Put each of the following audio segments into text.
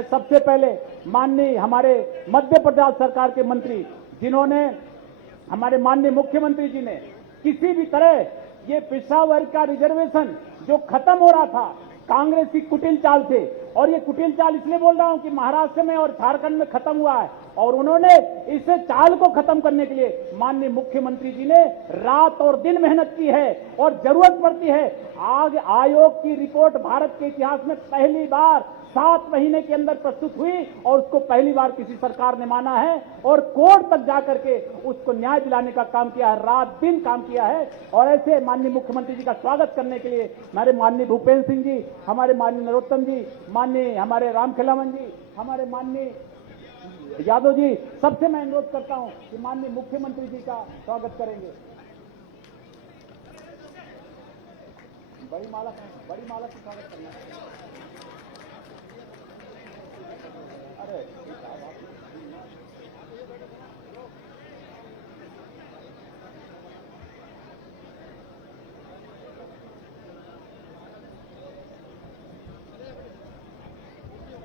मैं सबसे पहले माननीय हमारे मध्य प्रदेश सरकार के मंत्री, जिन्होंने हमारे माननीय मुख्यमंत्री जी ने किसी भी तरह ये पिछड़ा वर्ग का रिजर्वेशन जो खत्म हो रहा था कांग्रेस की कुटिल चाल से, और ये कुटिल चाल इसलिए बोल रहा हूं कि महाराष्ट्र में और झारखंड में खत्म हुआ है, और उन्होंने इस चाल को खत्म करने के लिए माननीय मुख्यमंत्री जी ने रात और दिन मेहनत की है। और जरूरत पड़ती है आग आयोग की रिपोर्ट भारत के इतिहास में पहली बार 7 महीने के अंदर प्रस्तुत हुई, और उसको पहली बार किसी सरकार ने माना है और कोर्ट तक जाकर के उसको न्याय दिलाने का काम किया है, रात दिन काम किया है। और ऐसे माननीय मुख्यमंत्री जी का स्वागत करने के लिए हमारे माननीय भूपेंद्र सिंह जी, हमारे माननीय नरोत्तम जी, माननीय हमारे रामखेलावन जी, हमारे माननीय यादव जी, सबसे मैं अनुरोध करता हूं कि माननीय मुख्यमंत्री जी का स्वागत करेंगे। बड़ी माला से स्वागत करना है। अरे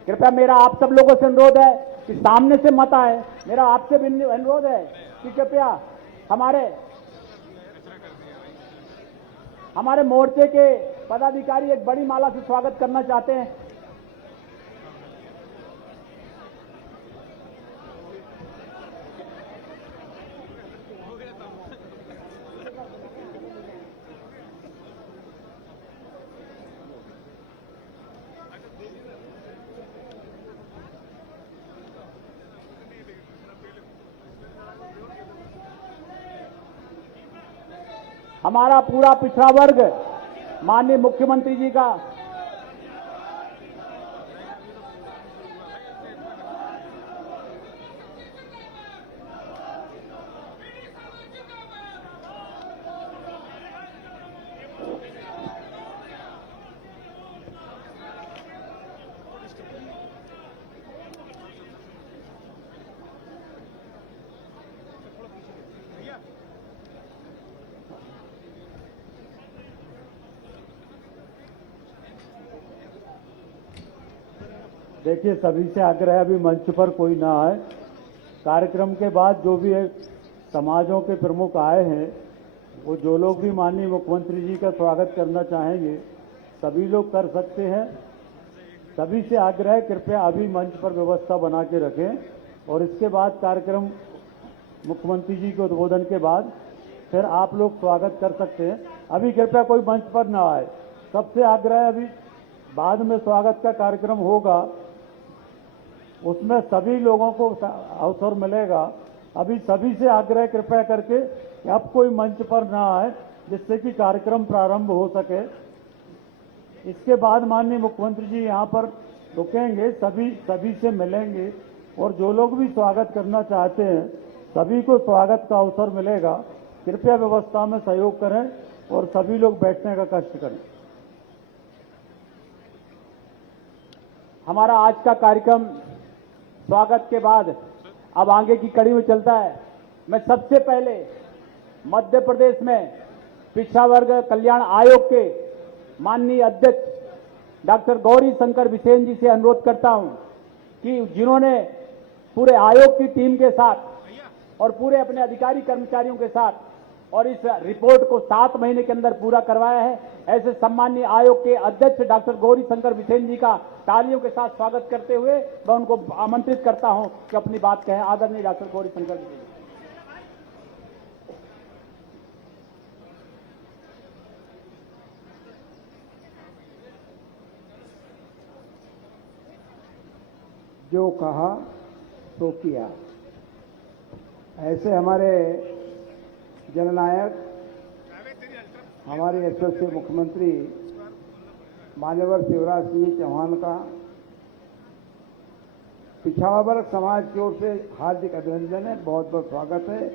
कृपया मेरा आप सब लोगों से अनुरोध है कि सामने से मत आए। मेरा आपसे भी अनुरोध है कि कृपया हमारे मोर्चे के पदाधिकारी एक बड़ी माला से स्वागत करना चाहते हैं। हमारा पूरा पिछड़ा वर्ग माननीय मुख्यमंत्री जी का देखिए, सभी से आग्रह है अभी मंच पर कोई ना आए। कार्यक्रम के बाद जो भी समाजों के प्रमुख आए हैं, वो जो लोग भी माननीय मुख्यमंत्री जी का स्वागत करना चाहेंगे सभी लोग कर सकते हैं। सभी से आग्रह है कृपया अभी मंच पर व्यवस्था बना के रखें, और इसके बाद कार्यक्रम मुख्यमंत्री जी के उद्बोधन के बाद फिर आप लोग स्वागत कर सकते हैं। अभी कृपया कोई मंच पर ना आए, सबसे आग्रह है। अभी बाद में स्वागत का कार्यक्रम होगा, उसमें सभी लोगों को अवसर मिलेगा। अभी सभी से आग्रह कृपया करके कि अब कोई मंच पर ना आए, जिससे कि कार्यक्रम प्रारंभ हो सके। इसके बाद माननीय मुख्यमंत्री जी यहाँ पर रुकेंगे, सभी से मिलेंगे, और जो लोग भी स्वागत करना चाहते हैं सभी को स्वागत का अवसर मिलेगा। कृपया व्यवस्था में सहयोग करें और सभी लोग बैठने का कष्ट करें। हमारा आज का कार्यक्रम स्वागत के बाद अब आगे की कड़ी में चलता है। मैं सबसे पहले मध्य प्रदेश में पिछड़ा वर्ग कल्याण आयोग के माननीय अध्यक्ष डॉक्टर गौरी शंकर बिसेन जी से अनुरोध करता हूं कि जिन्होंने पूरे आयोग की टीम के साथ और पूरे अपने अधिकारी कर्मचारियों के साथ और इस रिपोर्ट को 7 महीने के अंदर पूरा करवाया है, ऐसे सम्मानीय आयोग के अध्यक्ष डॉक्टर गौरी शंकर बिसेन जी का तालियों के साथ स्वागत करते हुए मैं उनको आमंत्रित करता हूं कि अपनी बात कहें। आदरणीय डॉक्टर गौरी शंकर बिसेन जी। जो कहा तो किया, ऐसे हमारे जननायक हमारे यशस्वी मुख्यमंत्री मान्यवर शिवराज सिंह चौहान का पिछड़ा वर्ग समाज की ओर से हार्दिक अभिनंदन है, बहुत बहुत स्वागत है,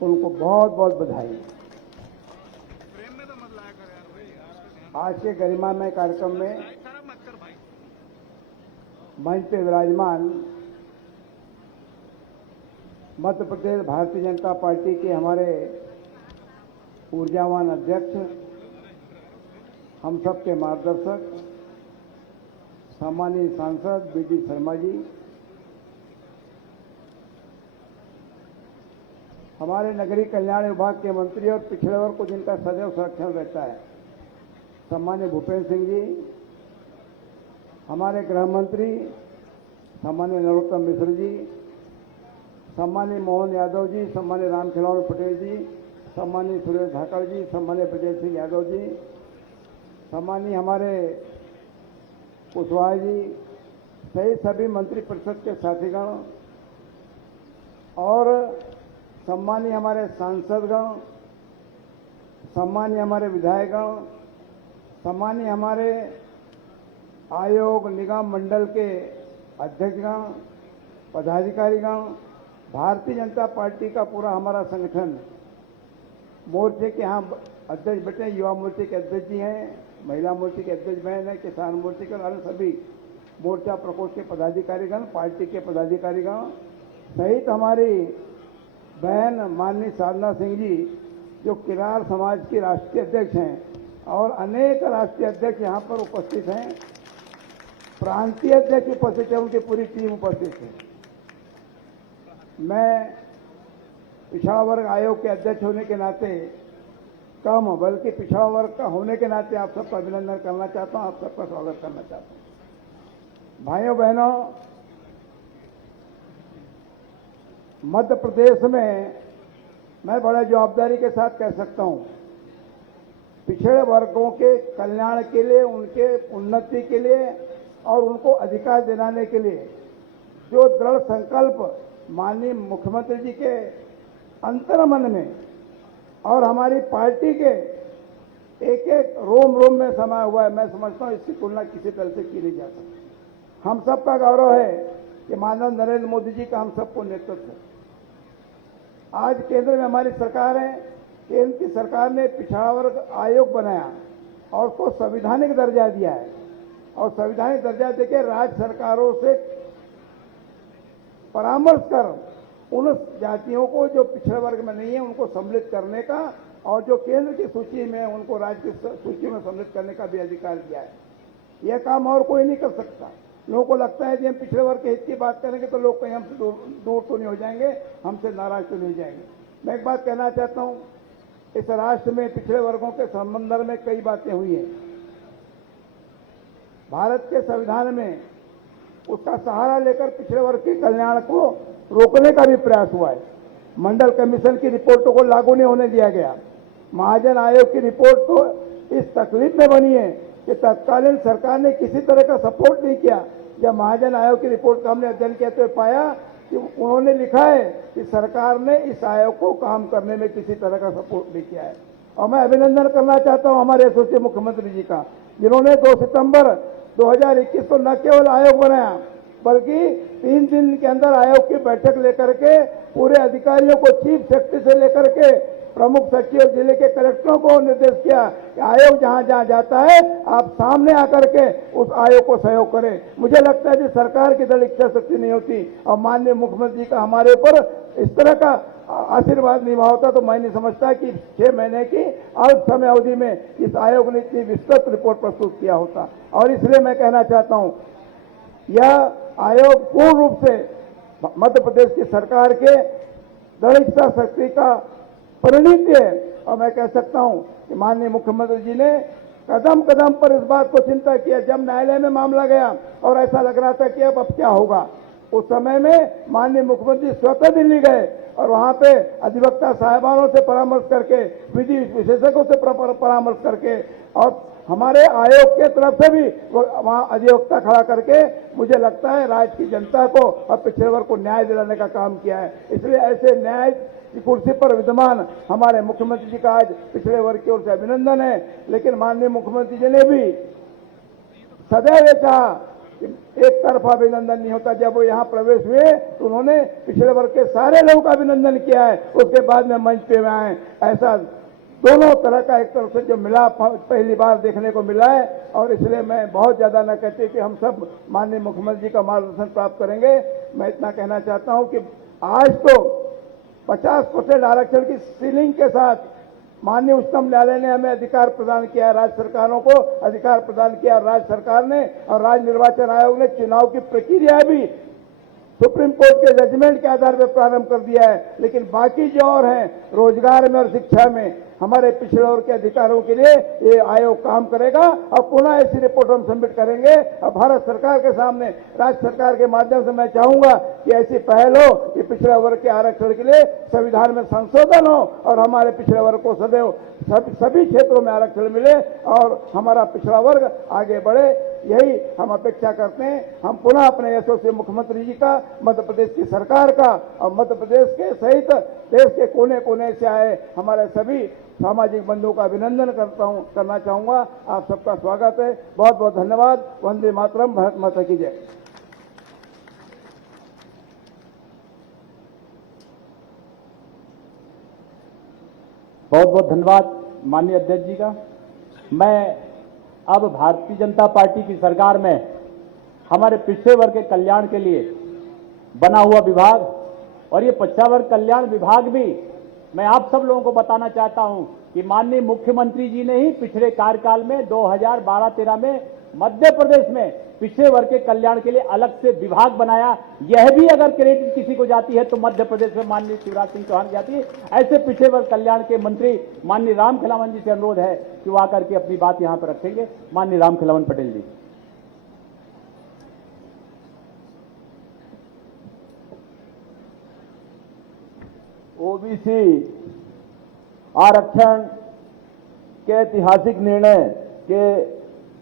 उनको बहुत बहुत बधाई। आज के गरिमामय कार्यक्रम में मंच पे विराजमान मध्य प्रदेश भारतीय जनता पार्टी के हमारे ऊर्जावान अध्यक्ष, हम सबके मार्गदर्शक सम्मानीय सांसद बीडी शर्मा जी, हमारे नगरीय कल्याण विभाग के मंत्री और पिछड़े वर्ग को जिनका सदैव संरक्षण रहता है, सम्मानीय भूपेंद्र सिंह जी, हमारे गृह मंत्री सम्मानीय नरोत्तम मिश्र जी, सम्मानीय मोहन यादव जी, सम्मानीय रामखिलावन पटेल जी, सम्मानीय सुरेश धाकड़ जी, सम्मानीय ब्रजेश सिंह यादव जी, सम्मानीय हमारे कुशवाहा जी सहित सभी मंत्रिपरिषद के साथीगण और सम्मानीय हमारे सांसदगण, सम्मानीय हमारे विधायकगण, सम्मानीय हमारे आयोग निगम मंडल के अध्यक्षगण, पदाधिकारीगण, भारतीय जनता पार्टी का पूरा हमारा संगठन, मोर्चे के यहाँ अध्यक्ष बैठे, युवा मोर्चे के अध्यक्ष जी हैं, महिला मोर्चे के अध्यक्ष बहन है, किसान मोर्चे के अन्य सभी मोर्चा प्रकोष्ठ के पदाधिकारीगण, पार्टी के पदाधिकारीगण सहित हमारी बहन माननीय साधना सिंह जी जो किरार समाज की राष्ट्रीय अध्यक्ष हैं और अनेक राष्ट्रीय अध्यक्ष यहाँ पर उपस्थित हैं, प्रांतीय अध्यक्ष उपस्थित हैं, उनकी पूरी टीम उपस्थित है। मैं पिछड़ा वर्ग आयोग के अध्यक्ष होने के नाते कम बल्कि पिछड़ा वर्ग का होने के नाते आप सबका अभिनंदन करना चाहता हूं, आप सबका स्वागत करना चाहता हूं। भाइयों बहनों, मध्य प्रदेश में मैं बड़े जवाबदारी के साथ कह सकता हूं, पिछड़े वर्गों के कल्याण के लिए, उनके उन्नति के लिए और उनको अधिकार दिलाने के लिए जो दृढ़ संकल्प माननीय मुख्यमंत्री जी के अंतर्मन में और हमारी पार्टी के एक एक रोम रोम में समाया हुआ है, मैं समझता हूं इसकी तुलना किसी तरह से की नहीं जा सकती। हम सबका गौरव है कि माननीय नरेंद्र मोदी जी का हम सबको नेतृत्व है। आज केंद्र में हमारी सरकार है, केंद्र की सरकार ने पिछड़ा वर्ग आयोग बनाया और उसको संवैधानिक दर्जा दिया है और संवैधानिक दर्जा देकर राज्य सरकारों से परामर्श कर उन जातियों को जो पिछड़े वर्ग में नहीं है उनको सम्मिलित करने का और जो केंद्र की सूची में उनको राज्य की सूची में सम्मिलित करने का भी अधिकार दिया है। यह काम और कोई नहीं कर सकता। लोगों को लगता है कि हम पिछड़े वर्ग के हित की बात करेंगे तो लोग कहीं हमसे दूर तो नहीं हो जाएंगे, हमसे नाराज तो नहीं जाएंगे। मैं एक बात कहना चाहता हूं, इस राष्ट्र में पिछड़े वर्गों के संबंध में कई बातें हुई हैं। भारत के संविधान में उसका सहारा लेकर पिछड़े वर्ग के कल्याण को रोकने का भी प्रयास हुआ है। मंडल कमीशन की रिपोर्टों को लागू नहीं होने दिया गया। महाजन आयोग की रिपोर्ट तो इस तकलीफ में बनी है कि तत्कालीन सरकार ने किसी तरह का सपोर्ट नहीं किया। जब महाजन आयोग की रिपोर्ट का हमने अध्ययन किया तो पाया कि उन्होंने लिखा है कि सरकार ने इस आयोग को काम करने में किसी तरह का सपोर्ट नहीं किया है। और मैं अभिनंदन करना चाहता हूं हमारे यशस्वी मुख्यमंत्री जी का, जिन्होंने 2 सितंबर 2021 को न केवल आयोग बनाया बल्कि 3 दिन के अंदर आयोग की बैठक लेकर के पूरे अधिकारियों को चीफ सेक्रेटरी से लेकर के प्रमुख सचिव जिले के कलेक्टरों को निर्देश किया कि आयोग जहां जहां जाता है आप सामने आकर के उस आयोग को सहयोग करें। मुझे लगता है कि सरकार की दृढ़ इच्छा शक्ति नहीं होती और माननीय मुख्यमंत्री जी का हमारे ऊपर इस तरह का आशीर्वाद नहीं हुआ होता तो मैं नहीं समझता कि 6 महीने की अल्प समय अवधि में इस आयोग ने इतनी विस्तृत रिपोर्ट प्रस्तुत किया होता। और इसलिए मैं कहना चाहता हूं, यह आयोग पूर्ण रूप से मध्य प्रदेश की सरकार के दृढ़ इच्छा शक्ति का परिणति है। और मैं कह सकता हूं कि माननीय मुख्यमंत्री जी ने कदम कदम पर इस बात को चिंता किया। जब न्यायालय में मामला गया और ऐसा लग रहा था कि अब क्या होगा, उस समय में माननीय मुख्यमंत्री स्वतः दिल्ली गए और वहां पे अधिवक्ता साहिबानों से परामर्श करके, विधि विशेषज्ञों से परामर्श करके और हमारे आयोग के तरफ से भी वहां अधिवक्ता खड़ा करके मुझे लगता है राज्य की जनता को और पिछड़े वर्ग को न्याय दिलाने का काम किया है। इसलिए ऐसे न्याय की कुर्सी पर विद्यमान हमारे मुख्यमंत्री जी का आज पिछड़े वर्ग की ओर से अभिनंदन है। लेकिन माननीय मुख्यमंत्री जी ने भी सदैव चाहा कि एक तरफा अभिनंदन नहीं होता। जब वो यहाँ प्रवेश हुए तो उन्होंने पिछड़े वर्ग के सारे लोगों का अभिनंदन किया है, उसके बाद में मंच पे आए। ऐसा दोनों तरह का एक तरफ से जो मिला पहली बार देखने को मिला है। और इसलिए मैं बहुत ज्यादा न कहते कि हम सब माननीय मुख्यमंत्री जी का मार्गदर्शन प्राप्त करेंगे। मैं इतना कहना चाहता हूं कि आज तो 50% आरक्षण की सीलिंग के साथ माननीय उच्चतम न्यायालय ने हमें अधिकार प्रदान किया है, राज्य सरकारों को अधिकार प्रदान किया राज्य सरकार ने, और राज्य निर्वाचन आयोग ने चुनाव की प्रक्रिया भी सुप्रीम कोर्ट के जजमेंट के आधार पर प्रारंभ कर दिया है। लेकिन बाकी जो और हैं, रोजगार में और शिक्षा में हमारे पिछड़े वर्ग के अधिकारों के लिए ये आयोग काम करेगा और पुनः ऐसी रिपोर्ट हम सबमिट करेंगे। और भारत सरकार के सामने राज्य सरकार के माध्यम से मैं चाहूंगा कि ऐसी पहल हो कि पिछड़े वर्ग के आरक्षण के लिए संविधान में संशोधन हो और हमारे पिछड़े वर्ग को सदैव सभी क्षेत्रों में आरक्षण मिले और हमारा पिछड़ा वर्ग आगे बढ़े। यही हम अपेक्षा करते हैं। हम पुनः अपने यशस्वी मुख्यमंत्री जी का, मध्य प्रदेश की सरकार का और मध्य प्रदेश के सहित देश के कोने कोने से आए हमारे सभी सामाजिक बंधुओं का अभिनंदन करना चाहूंगा। आप सबका स्वागत है। बहुत बहुत धन्यवाद। वंदे मातरम। भारत माता की जय। बहुत बहुत धन्यवाद माननीय अध्यक्ष जी का। मैं अब भारतीय जनता पार्टी की सरकार में हमारे पिछड़े वर्ग के कल्याण के लिए बना हुआ विभाग और ये पिछड़ा वर्ग कल्याण विभाग भी मैं आप सब लोगों को बताना चाहता हूं कि माननीय मुख्यमंत्री जी ने ही पिछले कार्यकाल में 2012-13 में मध्य प्रदेश में पिछड़े वर्ग के कल्याण के लिए अलग से विभाग बनाया। यह भी अगर क्रेडिट किसी को जाती है तो मध्य प्रदेश में माननीय शिवराज सिंह चौहान जाती है। ऐसे पिछड़े वर्ग कल्याण के मंत्री माननीय राम खिलावन जी से अनुरोध है कि वो आकर के अपनी बात यहां पर रखेंगे। माननीय राम खिलावन पटेल जी। ओबीसी आरक्षण के ऐतिहासिक निर्णय के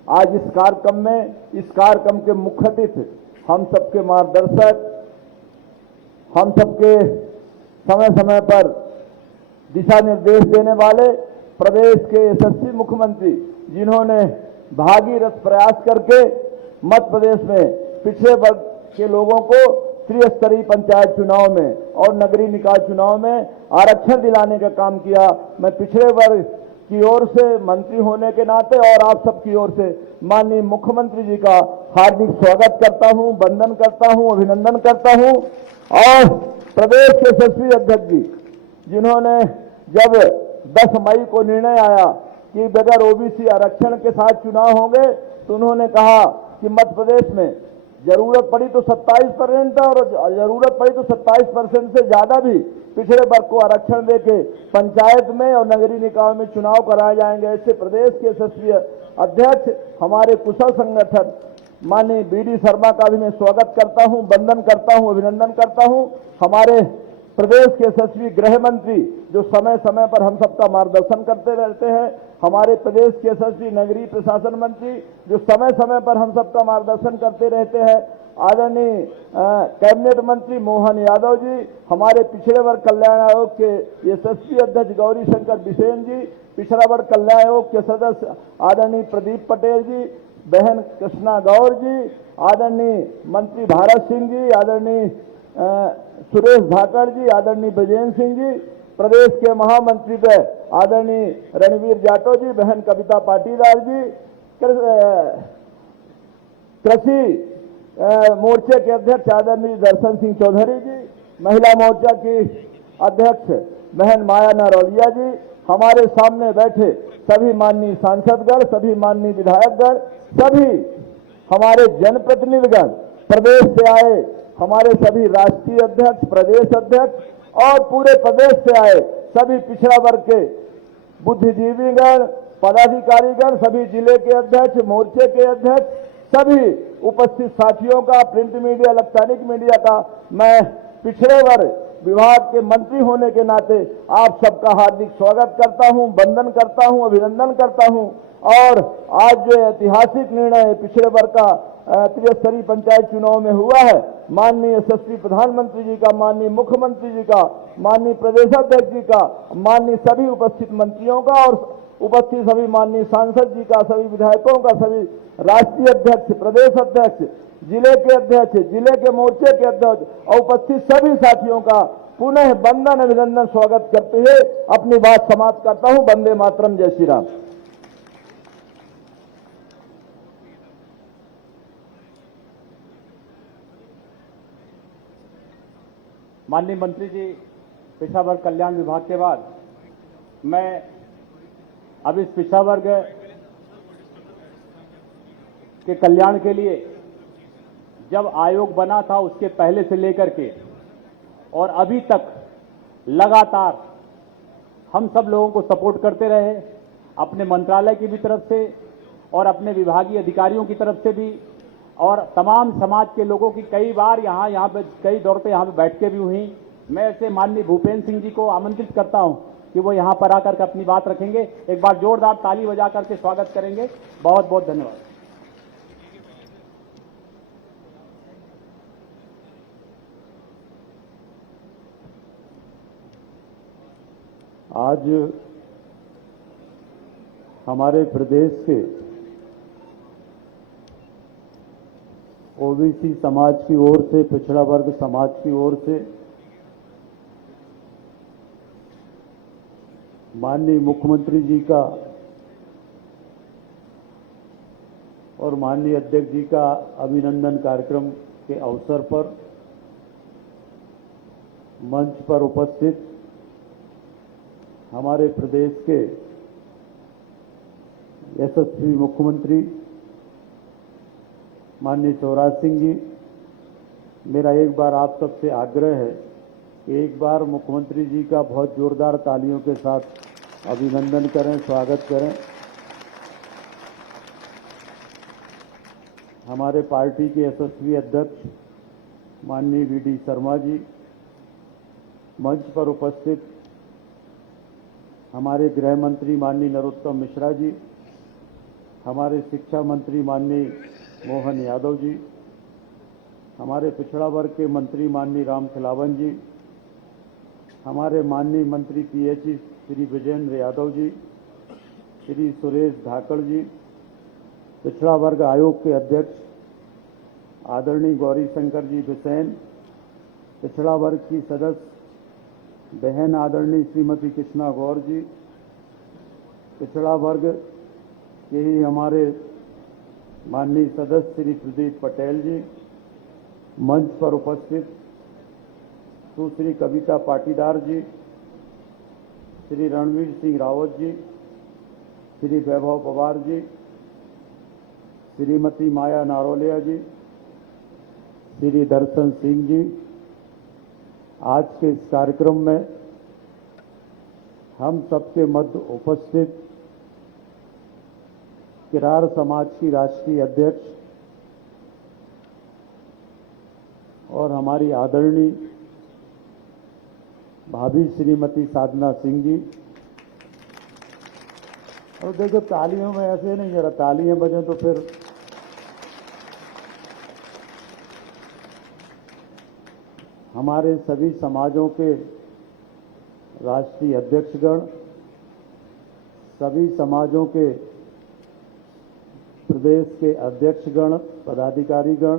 आज इस कार्यक्रम के मुख्य अतिथि हम सबके मार्गदर्शक, हम सबके समय समय पर दिशा निर्देश देने वाले प्रदेश के यशस्वी मुख्यमंत्री, जिन्होंने भागीरथ प्रयास करके मध्य प्रदेश में पिछड़े वर्ग के लोगों को त्रिस्तरीय पंचायत चुनाव में और नगरीय निकाय चुनाव में आरक्षण दिलाने का काम किया। मैं पिछड़े वर्ग की ओर से मंत्री होने के नाते और आप सबकी ओर से माननीय मुख्यमंत्री जी का हार्दिक स्वागत करता हूं, वंदन करता हूं, अभिनंदन करता हूं। और प्रदेश के यशस्वी अध्यक्ष जी, जिन्होंने जब 10 मई को निर्णय आया कि बगैर ओबीसी आरक्षण के साथ चुनाव होंगे, तो उन्होंने कहा कि मध्य प्रदेश में जरूरत पड़ी तो 27% और जरूरत पड़ी तो 27% से ज्यादा भी पिछड़े वर्ग को आरक्षण देके पंचायत में और नगरीय निकाय में चुनाव कराए जाएंगे। ऐसे प्रदेश के यशस्वी अध्यक्ष, हमारे कुशल संगठन माननीय बीडी शर्मा का भी मैं स्वागत करता हूं, वंदन करता हूं, अभिनंदन करता हूं। हमारे प्रदेश के यशस्वी गृह मंत्री, जो समय समय पर हम सबका मार्गदर्शन करते रहते हैं। हमारे प्रदेश के यशस्वी नगरीय प्रशासन मंत्री, जो समय समय पर हम सबका मार्गदर्शन करते रहते हैं। आदरणीय कैबिनेट मंत्री मोहन यादव जी, हमारे पिछड़े वर्ग कल्याण आयोग के यशस्वी अध्यक्ष गौरी शंकर बिसेन जी, पिछड़ा वर्ग कल्याण आयोग के सदस्य आदरणीय प्रदीप पटेल जी, बहन कृष्णा गौर जी, आदरणीय मंत्री भारत सिंह जी, आदरणीय सुरेश धाकड़ जी, आदरणीय ब्रजेंद्र सिंह जी, प्रदेश के महामंत्री आदरणीय रणवीर जाटव जी, बहन कविता पाटीदार जी, कृषि मोर्चे के अध्यक्ष आदरणीय दर्शन सिंह चौधरी जी, महिला मोर्चा की अध्यक्ष बहन माया नरौलिया जी, हमारे सामने बैठे सभी माननीय सांसदगण, सभी माननीय विधायकगण, सभी हमारे जनप्रतिनिधिगण, प्रदेश से आए हमारे सभी राष्ट्रीय अध्यक्ष, प्रदेश अध्यक्ष और पूरे प्रदेश से आए सभी पिछड़ा वर्ग के बुद्धिजीवीगण, पदाधिकारीगण, सभी जिले के अध्यक्ष, मोर्चे के अध्यक्ष, सभी उपस्थित साथियों का, प्रिंट मीडिया, इलेक्ट्रॉनिक मीडिया का मैं पिछड़े वर्ग विभाग के मंत्री होने के नाते आप सबका हार्दिक स्वागत करता हूं, वंदन करता हूं, अभिनंदन करता हूं। और आज जो ऐतिहासिक निर्णय पिछड़े वर्ग का त्रिस्तरीय पंचायत चुनाव में हुआ है, माननीय यशस्वी प्रधानमंत्री जी का, माननीय मुख्यमंत्री जी का, माननीय प्रदेशाध्यक्ष जी का, माननीय सभी उपस्थित मंत्रियों का और उपस्थित सभी माननीय सांसद जी का, सभी विधायकों का, सभी राष्ट्रीय अध्यक्ष, प्रदेश अध्यक्ष, जिले के अध्यक्ष, जिले के मोर्चे के अध्यक्ष और उपस्थित सभी साथियों का पुनः वंदन, अभिनंदन, स्वागत करते हुए अपनी बात समाप्त करता हूं। वंदे मातरम, जय श्री राम। माननीय मंत्री जी, पिछड़ा वर्ग कल्याण विभाग के बाद मैं अब इस पिछड़ा वर्ग के कल्याण के लिए जब आयोग बना था उसके पहले से लेकर के और अभी तक लगातार हम सब लोगों को सपोर्ट करते रहे, अपने मंत्रालय की भी तरफ से और अपने विभागीय अधिकारियों की तरफ से भी, और तमाम समाज के लोगों की कई बार यहाँ पे कई दौर पे यहाँ पे बैठकें भी हुई। मैं ऐसे माननीय भूपेंद्र सिंह जी को आमंत्रित करता हूं कि वो यहाँ पर आकर के अपनी बात रखेंगे। एक बार जोरदार ताली बजा करके स्वागत करेंगे। बहुत बहुत धन्यवाद। आज हमारे प्रदेश के ओबीसी समाज की ओर से, पिछड़ा वर्ग समाज की ओर से माननीय मुख्यमंत्री जी का और माननीय अध्यक्ष जी का अभिनंदन कार्यक्रम के अवसर पर मंच पर उपस्थित हमारे प्रदेश के यशस्वी मुख्यमंत्री माननीय शिवराज सिंह जी, मेरा एक बार आप सबसे आग्रह है कि एक बार मुख्यमंत्री जी का बहुत जोरदार तालियों के साथ अभिनंदन करें, स्वागत करें। हमारे पार्टी के यशस्वी अध्यक्ष माननीय वीडी शर्मा जी, मंच पर उपस्थित हमारे गृह मंत्री माननीय नरोत्तम मिश्रा जी, हमारे शिक्षा मंत्री माननीय मोहन यादव जी, हमारे पिछड़ा वर्ग के मंत्री माननीय राम खिलावन जी, हमारे माननीय मंत्री पीएचई श्री विजेंद्र यादव जी, श्री सुरेश धाकड़ जी, पिछड़ा वर्ग आयोग के अध्यक्ष आदरणीय गौरी शंकर जी बिसेन, पिछड़ा वर्ग की सदस्य बहन आदरणीय श्रीमती कृष्णा गौर जी, पिछड़ा वर्ग के ही हमारे माननीय सदस्य श्री प्रदीप पटेल जी, मंच पर उपस्थित सुश्री कविता पाटीदार जी, श्री रणवीर सिंह रावत जी, श्री वैभव पवार जी, श्रीमती माया नारोलिया जी, श्री दर्शन सिंह जी, आज के इस कार्यक्रम में हम सबके मध्य उपस्थित किरार समाज की राष्ट्रीय अध्यक्ष और हमारी आदरणीय भाभी श्रीमती साधना सिंह जी। और देखो तालियों में ऐसे नहीं, जरा तालियां बजें तो फिर हमारे सभी समाजों के राष्ट्रीय अध्यक्षगण, सभी समाजों के प्रदेश के अध्यक्षगण, पदाधिकारीगण,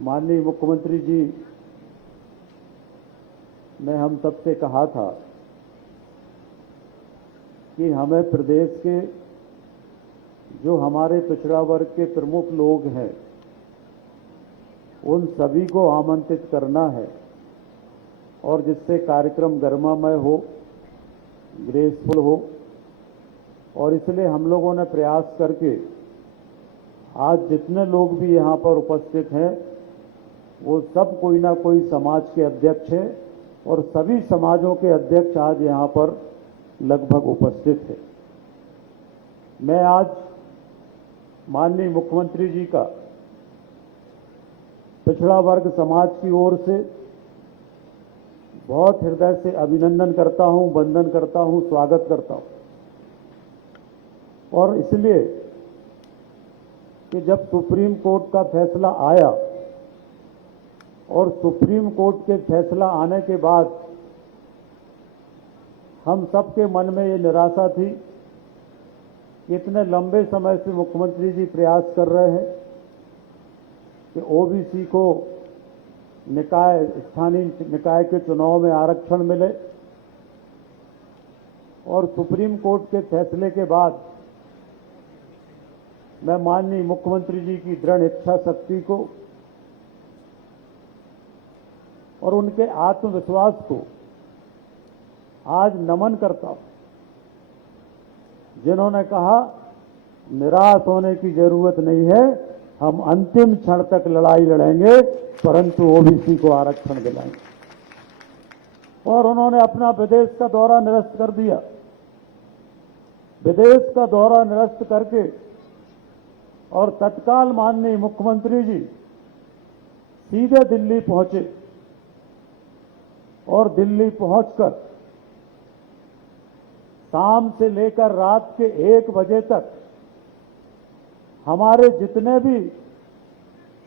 माननीय मुख्यमंत्री जी ने हम सबसे कहा था कि हमें प्रदेश के जो हमारे पिछड़ा वर्ग के प्रमुख लोग हैं उन सभी को आमंत्रित करना है और जिससे कार्यक्रम गर्मामय हो, ग्रेसफुल हो। और इसलिए हम लोगों ने प्रयास करके आज जितने लोग भी यहाँ पर उपस्थित हैं वो सब कोई ना कोई समाज के अध्यक्ष हैं और सभी समाजों के अध्यक्ष आज यहाँ पर लगभग उपस्थित हैं। मैं आज माननीय मुख्यमंत्री जी का पिछड़ा वर्ग समाज की ओर से बहुत हृदय से अभिनंदन करता हूं, वंदन करता हूं, स्वागत करता हूं। और इसलिए कि जब सुप्रीम कोर्ट का फैसला आया और सुप्रीम कोर्ट के फैसला आने के बाद हम सबके मन में ये निराशा थी कि इतने लंबे समय से मुख्यमंत्री जी प्रयास कर रहे हैं कि ओबीसी को स्थानीय निकाय के चुनाव में आरक्षण मिले, और सुप्रीम कोर्ट के फैसले के बाद मैं माननीय मुख्यमंत्री जी की दृढ़ इच्छा शक्ति को और उनके आत्मविश्वास को आज नमन करता हूं, जिन्होंने कहा निराश होने की जरूरत नहीं है, हम अंतिम क्षण तक लड़ाई लड़ेंगे, परंतु ओबीसी को आरक्षण दिलाएंगे। और उन्होंने अपना विदेश का दौरा निरस्त कर दिया। विदेश का दौरा निरस्त करके और तत्काल माननीय मुख्यमंत्री जी सीधे दिल्ली पहुंचे और दिल्ली पहुंचकर शाम से लेकर रात के 1 बजे तक हमारे जितने भी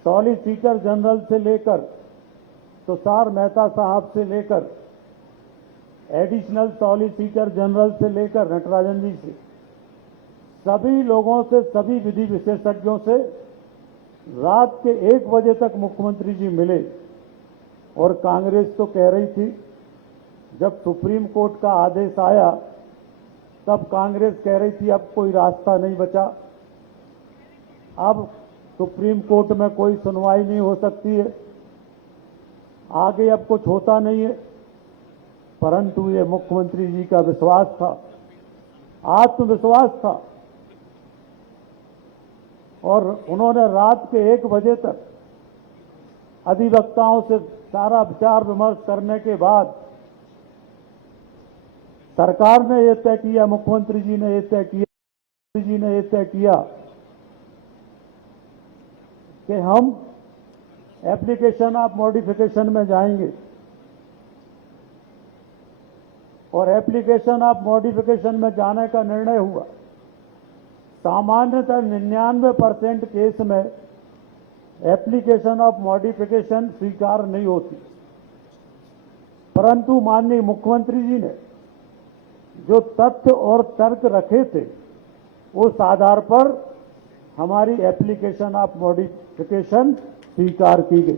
सॉलिसिटर जनरल से लेकर तुषार मेहता साहब से लेकर एडिशनल सॉलिसिटर जनरल से लेकर नटराजन जी से, सभी लोगों से, सभी विधि विशेषज्ञों से रात के 1 बजे तक मुख्यमंत्री जी मिले। और कांग्रेस तो कह रही थी, जब सुप्रीम कोर्ट का आदेश आया तब कांग्रेस कह रही थी अब कोई रास्ता नहीं बचा, अब सुप्रीम कोर्ट में कोई सुनवाई नहीं हो सकती है, आगे अब कुछ होता नहीं है। परंतु ये मुख्यमंत्री जी का विश्वास था, आत्मविश्वास था, और उन्होंने रात के 1 बजे तक अधिवक्ताओं से सारा विचार विमर्श करने के बाद सरकार ने यह तय किया, मुख्यमंत्री जी ने यह तय किया कि हम एप्लीकेशन ऑफ मॉडिफिकेशन में जाएंगे। और एप्लीकेशन ऑफ मॉडिफिकेशन में जाने का निर्णय हुआ। सामान्यतः 99% केस में एप्लीकेशन ऑफ मॉडिफिकेशन स्वीकार नहीं होती, परंतु माननीय मुख्यमंत्री जी ने जो तथ्य और तर्क रखे थे, उस आधार पर हमारी एप्लीकेशन ऑफ मॉडिफिकेशन स्वीकार की गई,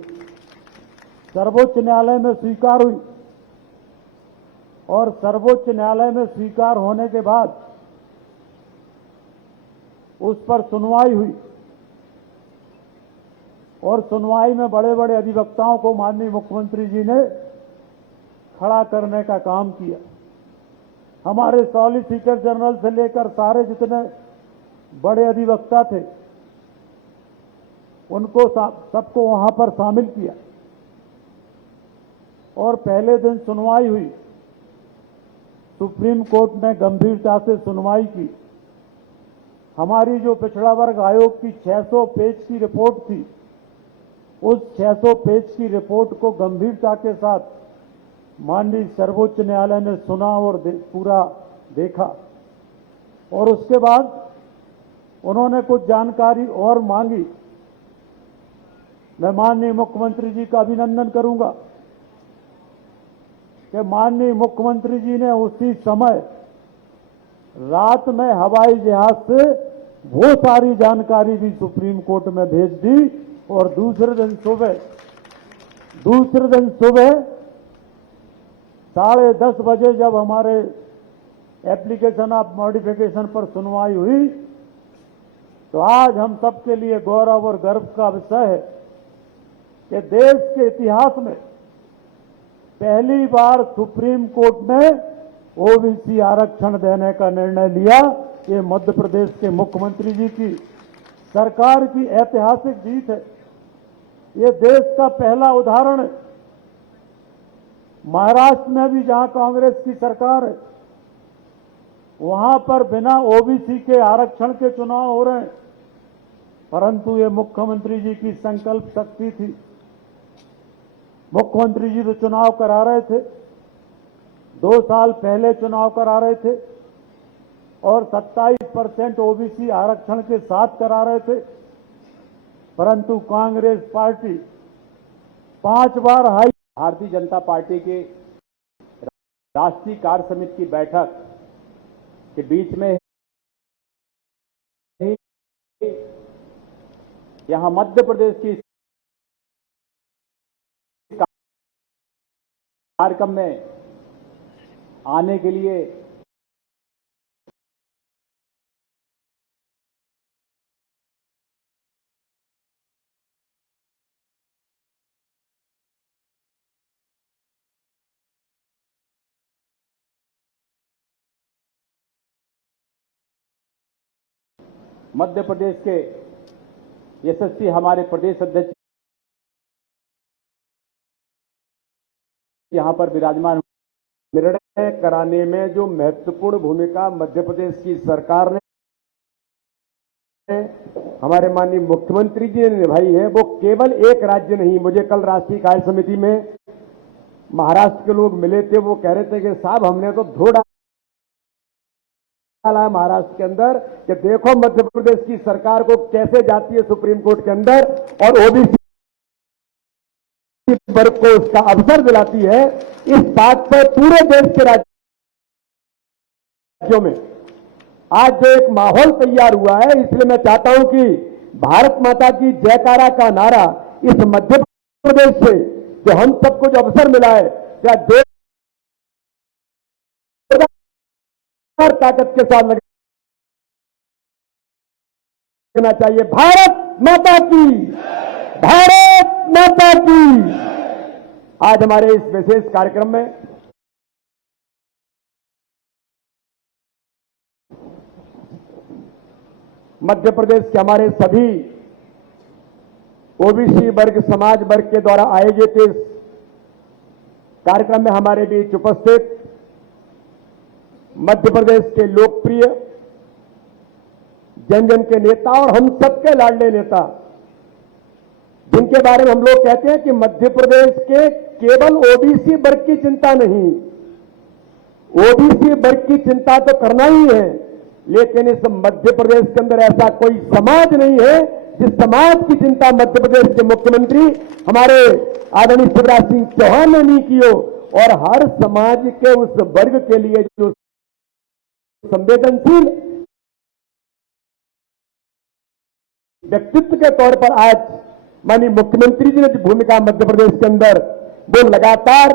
सर्वोच्च न्यायालय में स्वीकार हुई। और सर्वोच्च न्यायालय में स्वीकार होने के बाद उस पर सुनवाई हुई, और सुनवाई में बड़े बड़े अधिवक्ताओं को माननीय मुख्यमंत्री जी ने खड़ा करने का काम किया। हमारे सॉलिसिटर जनरल से लेकर सारे जितने बड़े अधिवक्ता थे, उनको सबको वहां पर शामिल किया। और पहले दिन सुनवाई हुई, सुप्रीम कोर्ट ने गंभीरता से सुनवाई की। हमारी जो पिछड़ा वर्ग आयोग की 600 पेज की रिपोर्ट थी, उस 600 पेज की रिपोर्ट को गंभीरता के साथ माननीय सर्वोच्च न्यायालय ने सुना और पूरा देखा। और उसके बाद उन्होंने कुछ जानकारी और मांगी। मैं माननीय मुख्यमंत्री जी का अभिनंदन करूंगा कि माननीय मुख्यमंत्री जी ने उसी समय रात में हवाई जहाज से वो सारी जानकारी भी सुप्रीम कोर्ट में भेज दी। और दूसरे दिन सुबह 10:30 बजे जब हमारे एप्लीकेशन ऑफ मॉडिफिकेशन पर सुनवाई हुई, तो आज हम सबके लिए गौरव और गर्व का विषय है कि देश के इतिहास में पहली बार सुप्रीम कोर्ट ने ओबीसी आरक्षण देने का निर्णय लिया। ये मध्य प्रदेश के मुख्यमंत्री जी की सरकार की ऐतिहासिक जीत है। ये देश का पहला उदाहरण है। महाराष्ट्र में भी जहां कांग्रेस की सरकार है, वहां पर बिना ओबीसी के आरक्षण के चुनाव हो रहे हैं, परंतु ये मुख्यमंत्री जी की संकल्प शक्ति थी। मुख्यमंत्री जी तो चुनाव करा रहे थे, 2 साल पहले चुनाव करा रहे थे, और 27% ओबीसी आरक्षण के साथ करा रहे थे, परंतु कांग्रेस पार्टी 5 बार भारतीय जनता पार्टी के राष्ट्रीय कार्य समिति की बैठक के बीच में ही यहां मध्य प्रदेश की कार्यक्रम में आने के लिए मध्य प्रदेश के यशस्वी हमारे प्रदेश अध्यक्ष यहां पर विराजमान। निर्णय कराने में जो महत्वपूर्ण भूमिका मध्य प्रदेश की सरकार ने हमारे माननीय मुख्यमंत्री जी ने निभाई है, वो केवल एक राज्य नहीं। मुझे कल राष्ट्रीय कार्य समिति में महाराष्ट्र के लोग मिले थे, वो कह रहे थे कि साहब हमने तो धो डाला महाराष्ट्र के अंदर कि देखो मध्य प्रदेश की सरकार को कैसे जाती है सुप्रीम कोर्ट के अंदर और ओबीसी वर्ग को उसका अवसर दिलाती है। इस बात पर पूरे देश के राज्यों में आज जो एक माहौल तैयार हुआ है, इसलिए मैं चाहता हूं कि भारत माता की जयकारा का नारा इस मध्य प्रदेश से जो हम सबको जो अवसर मिला है, क्या जोरदार ताकत के साथ लगना चाहिए। भारत माता की, भारत माता की। आज हमारे इस विशेष कार्यक्रम में मध्य प्रदेश के हमारे सभी ओबीसी वर्ग समाज वर्ग के द्वारा आयोजित इस कार्यक्रम में हमारे बीच उपस्थित मध्य प्रदेश के लोकप्रिय जन जन के नेता और हम सबके लाडले नेता, जिनके बारे में हम लोग कहते हैं कि मध्य प्रदेश के केवल ओबीसी वर्ग की चिंता नहीं, ओबीसी वर्ग की चिंता तो करना ही है, लेकिन इस मध्य प्रदेश के अंदर ऐसा कोई समाज नहीं है जिस समाज की चिंता मध्य प्रदेश के मुख्यमंत्री हमारे आदरणीय शिवराज सिंह चौहान ने नहीं की हो। और हर समाज के उस वर्ग के लिए जो संवेदनशील व्यक्तित्व के तौर पर आज माननीय मुख्यमंत्री जी ने जो भूमिका मध्य प्रदेश के अंदर वो लगातार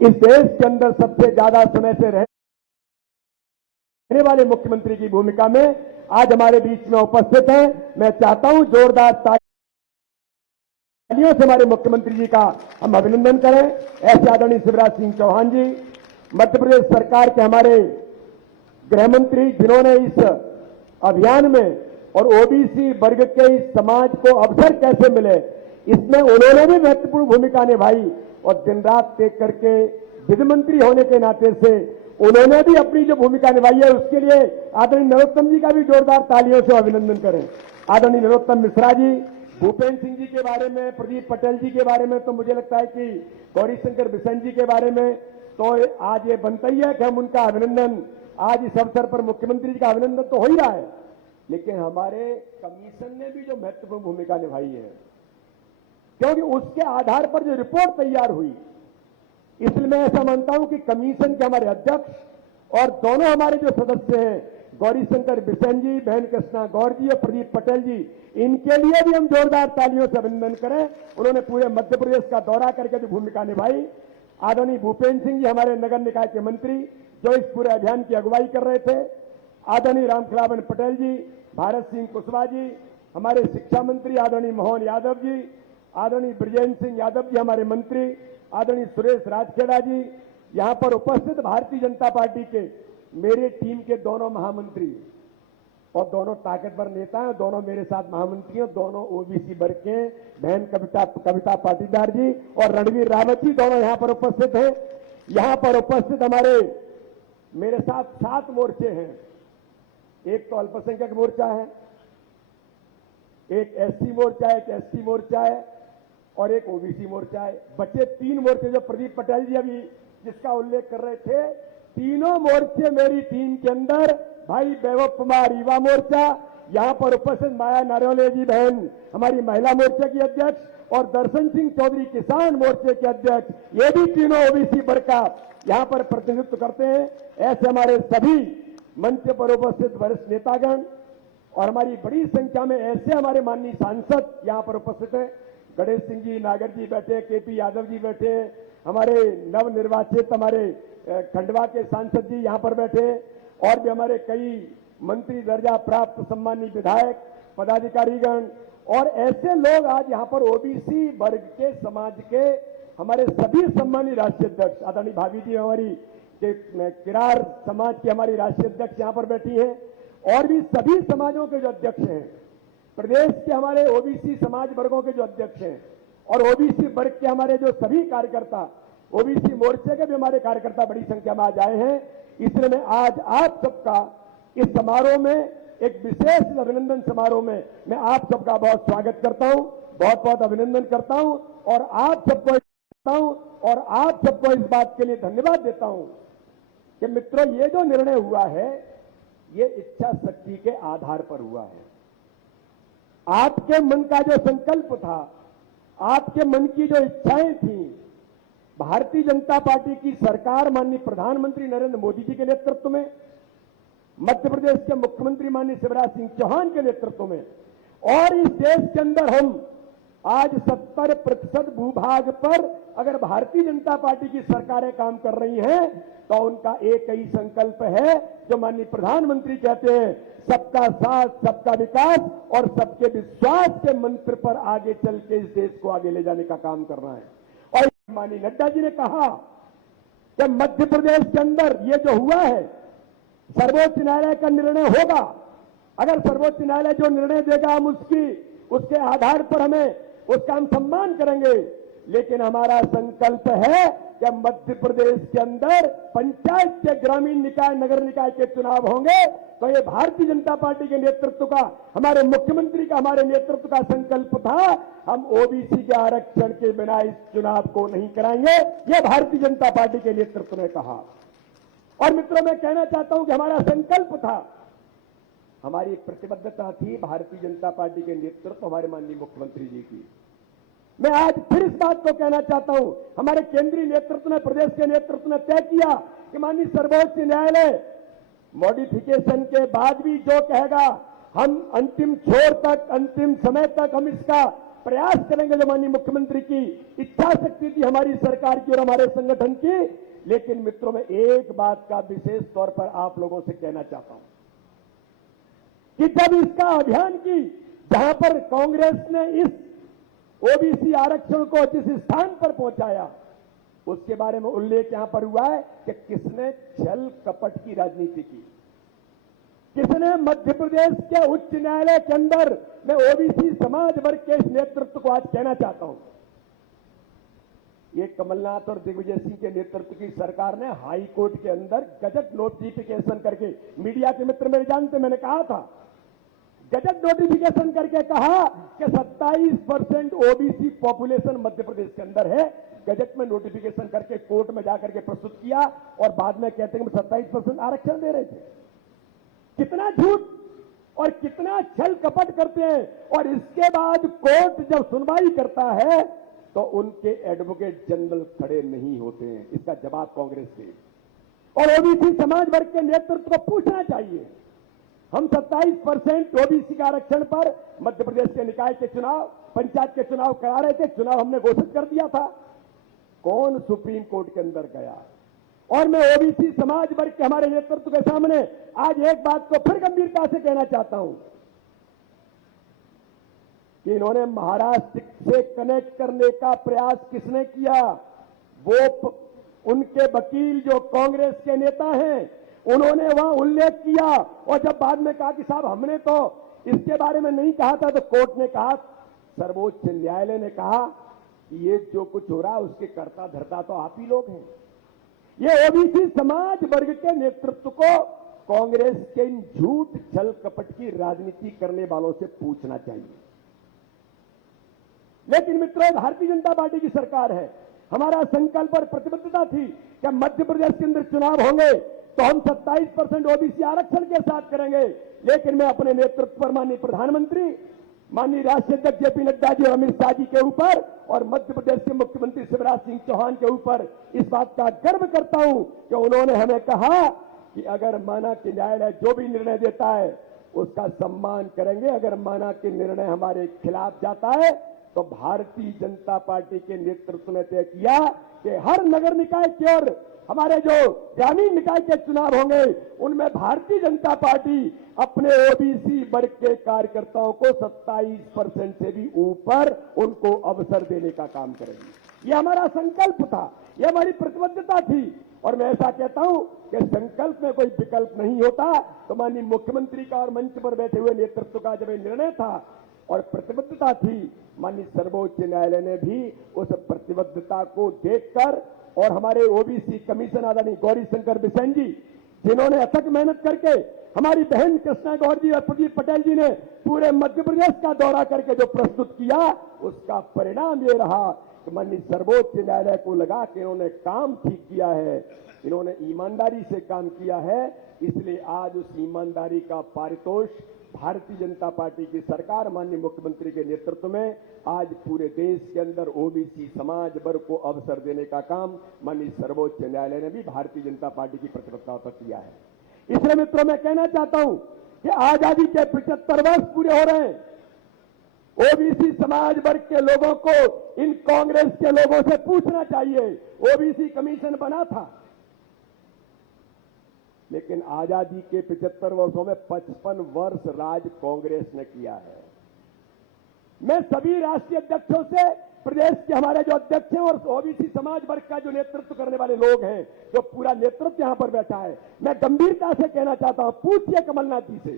इस देश के अंदर सबसे ज्यादा समय से रहने वाले मुख्यमंत्री की भूमिका में आज हमारे बीच में उपस्थित हैं। मैं चाहता हूं जोरदार तालियों से हमारे मुख्यमंत्री जी का हम अभिनंदन करें। ऐसे आदरणीय शिवराज सिंह चौहान जी, मध्य प्रदेश सरकार के हमारे गृह मंत्री, जिन्होंने इस अभियान में और ओबीसी वर्ग के इस समाज को अवसर कैसे मिले, इसमें उन्होंने भी महत्वपूर्ण भूमिका निभाई। और दिन रात एक करके विधि मंत्री होने के नाते से उन्होंने भी अपनी जो भूमिका निभाई है, उसके लिए आदरणीय नरोत्तम जी का भी जोरदार तालियों से अभिनंदन करें। आदरणीय नरोत्तम मिश्रा जी, भूपेन्द्र सिंह जी के बारे में, प्रदीप पटेल जी के बारे में, तो मुझे लगता है कि गौरीशंकर बिसेन जी के बारे में तो आज ये बनता ही है कि हम उनका अभिनंदन, आज इस अवसर पर मुख्यमंत्री जी का अभिनंदन तो हो ही रहा है, लेकिन हमारे कमीशन ने भी जो महत्वपूर्ण भूमिका निभाई है, क्योंकि उसके आधार पर जो रिपोर्ट तैयार हुई, इसलिए मैं ऐसा मानता हूं कि कमीशन के हमारे अध्यक्ष और दोनों हमारे जो सदस्य हैं, गौरीशंकर बिसेन जी, बहन कृष्णा गौर जी और प्रदीप पटेल जी, इनके लिए भी हम जोरदार तालियों से अभिनंदन करें। उन्होंने पूरे मध्य प्रदेश का दौरा करके जो भूमिका निभाई। आदरणीय भूपेन्द्र सिंह जी, हमारे नगर निकाय के मंत्री, जो इस पूरे अभियान की अगुवाई कर रहे थे। आदरणीय रामखिलावन पटेल जी, भारत सिंह कुशवाहा जी, हमारे शिक्षा मंत्री आदरणीय मोहन यादव जी, आदरणीय ब्रजेंद्र सिंह यादव जी हमारे मंत्री, आदरणीय सुरेश राजखेड़ा जी, यहां पर उपस्थित भारतीय जनता पार्टी के मेरे टीम के दोनों महामंत्री और दोनों ताकतवर नेता हैं, दोनों मेरे साथ महामंत्री हैं, दोनों ओबीसी वर्ग के, बहन कविता पाटीदार जी और रणवीर रावत जी, दोनों यहां पर उपस्थित हैं। यहां पर उपस्थित हमारे मेरे साथ 7 मोर्चे हैं। एक तो अल्पसंख्यक मोर्चा है, एक एससी मोर्चा है, एक एसटी मोर्चा है और एक ओबीसी मोर्चा है। बचे 3 मोर्चे जो प्रदीप पटेल जी अभी जिसका उल्लेख कर रहे थे, तीनों मोर्चे मेरी टीम के अंदर, भाई वैभव कुमार युवा मोर्चा, यहां पर उपस्थित माया नारोले जी बहन हमारी महिला मोर्चा की अध्यक्ष और दर्शन सिंह चौधरी किसान मोर्चे के अध्यक्ष, ये भी तीनों ओबीसी वर्ग का यहां पर प्रतिनिधित्व करते हैं। ऐसे हमारे सभी मंच पर उपस्थित वरिष्ठ नेतागण और हमारी बड़ी संख्या में ऐसे हमारे माननीय सांसद यहां पर उपस्थित हैं। गणेश सिंह जी नागर जी बैठे, केपी यादव जी बैठे, हमारे नवनिर्वाचित हमारे खंडवा के सांसद जी यहां पर बैठे और भी हमारे कई मंत्री दर्जा प्राप्त सम्मानीय विधायक पदाधिकारीगण और ऐसे लोग आज यहां पर ओबीसी वर्ग के समाज के हमारे सभी सम्मानीय राष्ट्रीय अध्यक्ष आदरणीय भाभी जी हमारी किरार समाज की हमारी राष्ट्रीय अध्यक्ष यहां पर बैठी हैं और भी सभी समाजों के जो अध्यक्ष हैं, प्रदेश के हमारे ओबीसी समाज वर्गों के जो अध्यक्ष हैं और ओबीसी वर्ग के हमारे जो सभी कार्यकर्ता, ओबीसी मोर्चे के भी हमारे कार्यकर्ता बड़ी संख्या में आज आए हैं। इसलिए मैं आज आप सबका इस समारोह में, एक विशेष अभिनंदन समारोह में मैं आप सबका बहुत स्वागत करता हूं, बहुत बहुत अभिनंदन करता हूं और आप सबको इस बात के लिए धन्यवाद देता हूं कि मित्रों, ये जो निर्णय हुआ है ये इच्छा शक्ति के आधार पर हुआ है। आपके मन का जो संकल्प था, आपके मन की जो इच्छाएं थी, भारतीय जनता पार्टी की सरकार माननीय प्रधानमंत्री नरेंद्र मोदी जी के नेतृत्व में, मध्य प्रदेश के मुख्यमंत्री माननीय शिवराज सिंह चौहान के नेतृत्व में और इस देश के अंदर हम आज 70% भूभाग पर अगर भारतीय जनता पार्टी की सरकारें काम कर रही हैं तो उनका एक ही संकल्प है जो माननीय प्रधानमंत्री कहते हैं, सबका साथ, सबका विकास और सबके विश्वास के मंत्र पर आगे चल के इस देश को आगे ले जाने का काम करना है। और माननीय नड्डा जी ने कहा कि मध्य प्रदेश के अंदर ये जो हुआ है, सर्वोच्च न्यायालय का निर्णय होगा। अगर सर्वोच्च न्यायालय जो निर्णय देगा हम उसके आधार पर हमें उसका हम सम्मान करेंगे, लेकिन हमारा संकल्प है कि मध्य प्रदेश के अंदर पंचायत के, ग्रामीण निकाय, नगर निकाय के चुनाव होंगे तो ये भारतीय जनता पार्टी के नेतृत्व का, हमारे मुख्यमंत्री का, हमारे नेतृत्व का संकल्प था, हम ओबीसी के आरक्षण के बिना इस चुनाव को नहीं कराएंगे, ये भारतीय जनता पार्टी के नेतृत्व ने कहा। और मित्रों, मैं कहना चाहता हूं कि हमारा संकल्प था, हमारी प्रतिबद्धता थी भारतीय जनता पार्टी के नेतृत्व, हमारे माननीय मुख्यमंत्री जी की। मैं आज फिर इस बात को कहना चाहता हूं, हमारे केंद्रीय नेतृत्व ने, प्रदेश के नेतृत्व ने तय किया कि माननीय सर्वोच्च न्यायालय मॉडिफिकेशन के बाद भी जो कहेगा, हम अंतिम छोर तक, अंतिम समय तक हम इसका प्रयास करेंगे। जो माननीय मुख्यमंत्री की इच्छा शक्ति थी हमारी सरकार की और हमारे संगठन की। लेकिन मित्रों, मैं एक बात का विशेष तौर पर आप लोगों से कहना चाहता हूं कि जब इसका अभियान की, जहां पर कांग्रेस ने इस ओबीसी आरक्षण को जिस स्थान पर पहुंचाया, उसके बारे में उल्लेख यहां पर हुआ है कि किसने छल कपट की राजनीति की, किसने मध्य प्रदेश के उच्च न्यायालय के अंदर, मैं ओबीसी समाज वर्ग के इस नेतृत्व को आज कहना चाहता हूं, ये कमलनाथ और दिग्विजय सिंह के नेतृत्व की सरकार ने हाई कोर्ट के अंदर गजट नोटिफिकेशन करके, मीडिया के मित्र मेरे जानते, मैंने कहा था, गजट नोटिफिकेशन करके कहा कि 27% ओबीसी पॉपुलेशन मध्य प्रदेश के अंदर है। गजट में नोटिफिकेशन करके कोर्ट में जाकर के प्रस्तुत किया और बाद में कहते हैं कि 27% आरक्षण दे रहे थे। कितना झूठ और कितना छल कपट करते हैं। और इसके बाद कोर्ट जब सुनवाई करता है तो उनके एडवोकेट जनरल खड़े नहीं होते हैं। इसका जवाब कांग्रेस दे और ओबीसी समाज वर्ग के नेतृत्व को पूछना चाहिए। हम 27% ओबीसी के आरक्षण पर मध्य प्रदेश के निकाय के चुनाव, पंचायत के चुनाव करा रहे थे, चुनाव हमने घोषित कर दिया था। कौन सुप्रीम कोर्ट के अंदर गया? और मैं ओबीसी समाज वर्ग के हमारे नेतृत्व के सामने आज एक बात को फिर गंभीरता से कहना चाहता हूं कि इन्होंने महाराष्ट्र से कनेक्ट करने का प्रयास किसने किया? वो उनके वकील जो कांग्रेस के नेता हैं, उन्होंने वहां उल्लेख किया और जब बाद में कहा कि साहब हमने तो इसके बारे में नहीं कहा था, तो कोर्ट ने कहा, सर्वोच्च न्यायालय ने कहा कि ये जो कुछ हो रहा है उसके कर्ता धर्ता तो आप ही लोग हैं। ये ओबीसी समाज वर्ग के नेतृत्व को कांग्रेस के इन झूठ छल कपट की राजनीति करने वालों से पूछना चाहिए। लेकिन मित्रों, भारतीय जनता पार्टी की सरकार है, हमारा संकल्प और प्रतिबद्धता थी कि मध्य प्रदेश के अंदर चुनाव होंगे तो हम 27% ओबीसी आरक्षण के साथ करेंगे। लेकिन मैं अपने नेतृत्व पर माननीय प्रधानमंत्री, माननीय राष्ट्रीय अध्यक्ष जेपी नड्डा जी और अमित शाह जी के ऊपर और मध्य प्रदेश के मुख्यमंत्री शिवराज सिंह चौहान के ऊपर इस बात का गर्व करता हूं कि उन्होंने हमें कहा कि अगर माना कि न्यायालय जो भी निर्णय देता है उसका सम्मान करेंगे, अगर माना कि निर्णय हमारे खिलाफ जाता है तो भारतीय जनता पार्टी के नेतृत्व ने तय किया कि हर नगर निकाय की और हमारे जो ग्रामीण निकाय के चुनाव होंगे उनमें भारतीय जनता पार्टी अपने ओबीसी वर्ग के कार्यकर्ताओं को 27% से भी ऊपर उनको अवसर देने का काम करेगी। यह हमारा संकल्प था, यह हमारी प्रतिबद्धता थी। और मैं ऐसा कहता हूं कि संकल्प में कोई विकल्प नहीं होता। तो माननीय मुख्यमंत्री का और मंच पर बैठे हुए नेतृत्व का जब निर्णय था और प्रतिबद्धता थी, माननीय सर्वोच्च न्यायालय ने भी उस प्रतिबद्धता को देखकर और हमारे ओबीसी कमीशन आदरणीय गौरी शंकर बिसेन जी, जिन्होंने अथक मेहनत करके, हमारी बहन कृष्णा गौर जी और प्रदीप पटेल जी ने पूरे मध्य प्रदेश का दौरा करके जो प्रस्तुत किया, उसका परिणाम ये रहा कि माननीय सर्वोच्च न्यायालय को लगा कि इन्होंने काम ठीक किया है, इन्होंने ईमानदारी से काम किया है। इसलिए आज उस ईमानदारी का पारितोष भारतीय जनता पार्टी की सरकार माननीय मुख्यमंत्री के नेतृत्व में आज पूरे देश के अंदर ओबीसी समाज वर्ग को अवसर देने का काम माननीय सर्वोच्च न्यायालय ने भी भारतीय जनता पार्टी की प्रतिबद्धता पर किया है। इसलिए मित्रों, मैं कहना चाहता हूं कि आजादी के 75 वर्ष पूरे हो रहे हैं। ओबीसी समाज वर्ग के लोगों को इन कांग्रेस के लोगों से पूछना चाहिए। ओबीसी कमीशन बना था, लेकिन आजादी के 75 वर्षों में 55 वर्ष राज कांग्रेस ने किया है। मैं सभी राष्ट्रीय अध्यक्षों से, प्रदेश के हमारे जो अध्यक्ष हैं और ओबीसी समाज वर्ग का जो नेतृत्व करने वाले लोग हैं, जो पूरा नेतृत्व यहां पर बैठा है, मैं गंभीरता से कहना चाहता हूं, पूछिए कमलनाथ जी से,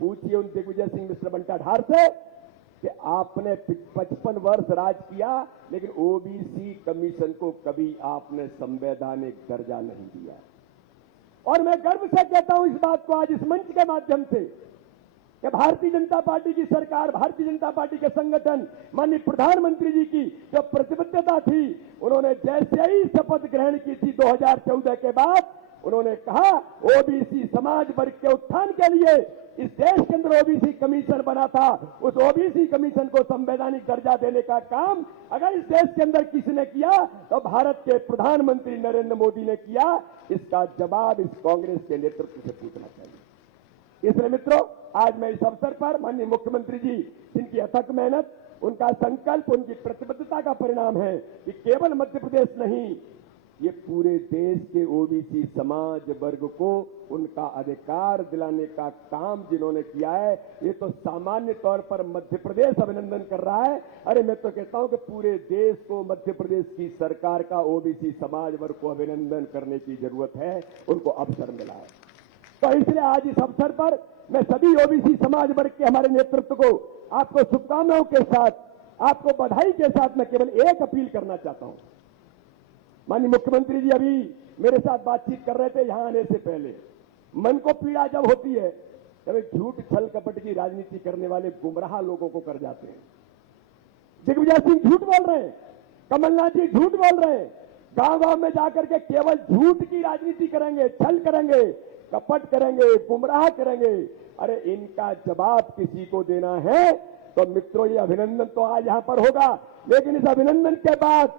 पूछिए उन दिग्विजय सिंह मिश्र बंटा ढार से कि आपने 55 वर्ष राज किया, लेकिन ओबीसी कमीशन को कभी आपने संवैधानिक दर्जा नहीं दिया। और मैं गर्व से कहता हूं इस बात को आज इस मंच के माध्यम से कि भारतीय जनता पार्टी की सरकार, भारतीय जनता पार्टी के संगठन, माननीय प्रधानमंत्री जी की जो प्रतिबद्धता थी, उन्होंने जैसे ही शपथ ग्रहण की थी 2014 के बाद, उन्होंने कहा ओबीसी समाज वर्ग के उत्थान के लिए इस देश के अंदर ओबीसी कमीशन बना था, उस ओबीसी कमीशन को संवैधानिक दर्जा देने का काम अगर इस देश के अंदर किसी ने किया तो भारत के प्रधानमंत्री नरेंद्र मोदी ने किया। इसका जवाब इस कांग्रेस के नेतृत्व से पूछना चाहिए। इसलिए मित्रों, आज मैं इस अवसर पर माननीय मुख्यमंत्री जी, जिनकी अथक मेहनत, उनका संकल्प, उनकी प्रतिबद्धता का परिणाम है कि केवल मध्य प्रदेश नहीं, ये पूरे देश के ओबीसी समाज वर्ग को उनका अधिकार दिलाने का काम जिन्होंने किया है, ये तो सामान्य तौर पर मध्य प्रदेश अभिनंदन कर रहा है। अरे मैं तो कहता हूं कि पूरे देश को मध्य प्रदेश की सरकार का ओबीसी समाज वर्ग को अभिनंदन करने की जरूरत है, उनको अवसर मिला है। तो इसलिए आज इस अवसर पर मैं सभी ओबीसी समाज वर्ग के हमारे नेतृत्व को आपको शुभकामनाओं के साथ, आपको बधाई के साथ मैं केवल एक अपील करना चाहता हूं। माननीय मुख्यमंत्री जी अभी मेरे साथ बातचीत कर रहे थे यहां आने से पहले। मन को पीड़ा जब होती है तब झूठ छल कपट की राजनीति करने वाले गुमराह लोगों को कर जाते हैं। दिग्विजय सिंह झूठ बोल रहे हैं, कमलनाथ जी झूठ बोल रहे हैं, गांव गांव में जाकर के केवल झूठ की राजनीति करेंगे, छल करेंगे, कपट करेंगे, गुमराह करेंगे। अरे इनका जवाब किसी को देना है तो मित्रों, ये अभिनंदन तो आज यहां पर होगा, लेकिन इस अभिनंदन के बाद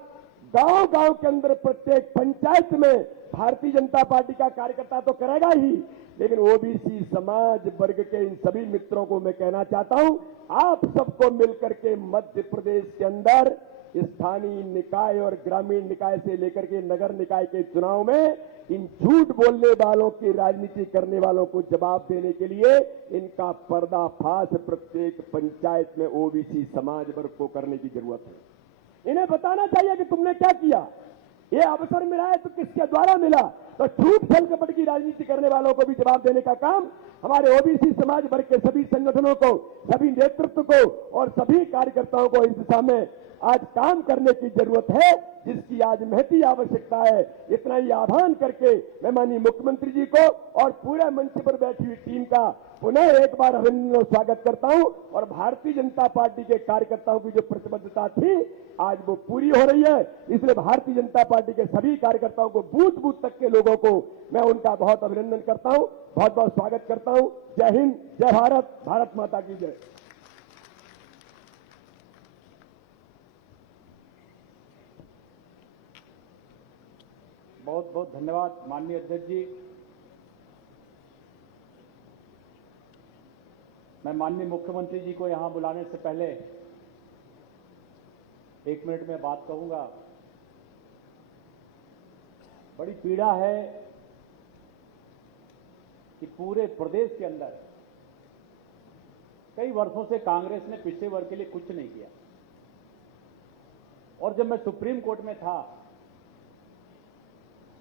गांव गांव के अंदर प्रत्येक पंचायत में भारतीय जनता पार्टी का कार्यकर्ता तो करेगा ही, लेकिन ओबीसी समाज वर्ग के इन सभी मित्रों को मैं कहना चाहता हूं, आप सबको मिलकर के मध्य प्रदेश के अंदर स्थानीय निकाय और ग्रामीण निकाय से लेकर के नगर निकाय के चुनाव में इन झूठ बोलने वालों की राजनीति करने वालों को जवाब देने के लिए इनका पर्दाफाश प्रत्येक पंचायत में ओबीसी समाज वर्ग को करने की जरूरत है। इन्हें बताना चाहिए कि तुमने क्या किया, ये अवसर मिला है तो किसके द्वारा मिला। तो झूठ छल कपट की राजनीति करने वालों को भी जवाब देने का काम हमारे ओबीसी समाज वर्ग के सभी संगठनों को, सभी नेतृत्व को और सभी कार्यकर्ताओं को इस दिशा में आज काम करने की जरूरत है, जिसकी आज महती आवश्यकता है। इतना ही आह्वान करके मैं माननीय मुख्यमंत्री जी को और पूरे मंच पर बैठी हुई टीम का पुनः एक बार अभिनंदन और स्वागत करता हूं। और भारतीय जनता पार्टी के कार्यकर्ताओं की जो प्रतिबद्धता थी आज वो पूरी हो रही है। इसलिए भारतीय जनता पार्टी के सभी कार्यकर्ताओं को, बूथ बूथ तक के लोगों को मैं उनका बहुत अभिनंदन करता हूं, बहुत बहुत स्वागत करता हूं। जय हिंद, जय भारत, भारत माता की जय। बहुत बहुत धन्यवाद माननीय अध्यक्ष जी। मैं माननीय मुख्यमंत्री जी को यहां बुलाने से पहले 1 मिनट में बात कहूंगा। बड़ी पीड़ा है कि पूरे प्रदेश के अंदर कई वर्षों से कांग्रेस ने पिछड़े वर्ग के लिए कुछ नहीं किया। और जब मैं सुप्रीम कोर्ट में था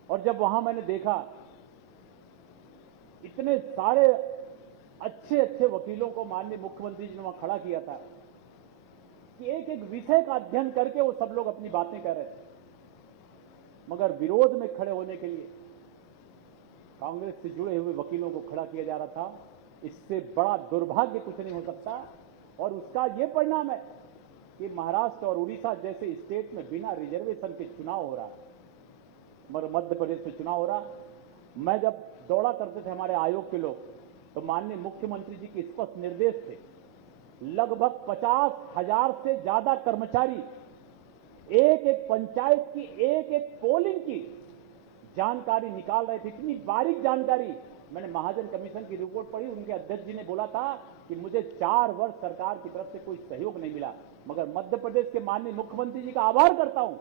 और जब वहां मैंने देखा इतने सारे अच्छे अच्छे वकीलों को माननीय मुख्यमंत्री जी ने वहां खड़ा किया था कि एक एक विषय का अध्ययन करके वो सब लोग अपनी बातें कर रहे थे, मगर विरोध में खड़े होने के लिए कांग्रेस से जुड़े हुए वकीलों को खड़ा किया जा रहा था। इससे बड़ा दुर्भाग्य कुछ नहीं हो सकता। और उसका ये परिणाम है कि महाराष्ट्र और उड़ीसा जैसे स्टेट में बिना रिजर्वेशन के चुनाव हो रहा है, मगर मध्य प्रदेश में चुनाव हो रहा। मैं जब दौड़ा करते थे हमारे आयोग के लोग, तो माननीय मुख्यमंत्री जी के स्पष्ट निर्देश थे, लगभग 50,000 से ज्यादा कर्मचारी एक एक पंचायत की एक एक पोलिंग की जानकारी निकाल रहे थे। इतनी बारीक जानकारी। मैंने महाजन कमीशन की रिपोर्ट पढ़ी, उनके अध्यक्ष जी ने बोला था कि मुझे 4 वर्ष सरकार की तरफ से कोई सहयोग नहीं मिला, मगर मध्य प्रदेश के माननीय मुख्यमंत्री जी का आभार करता हूं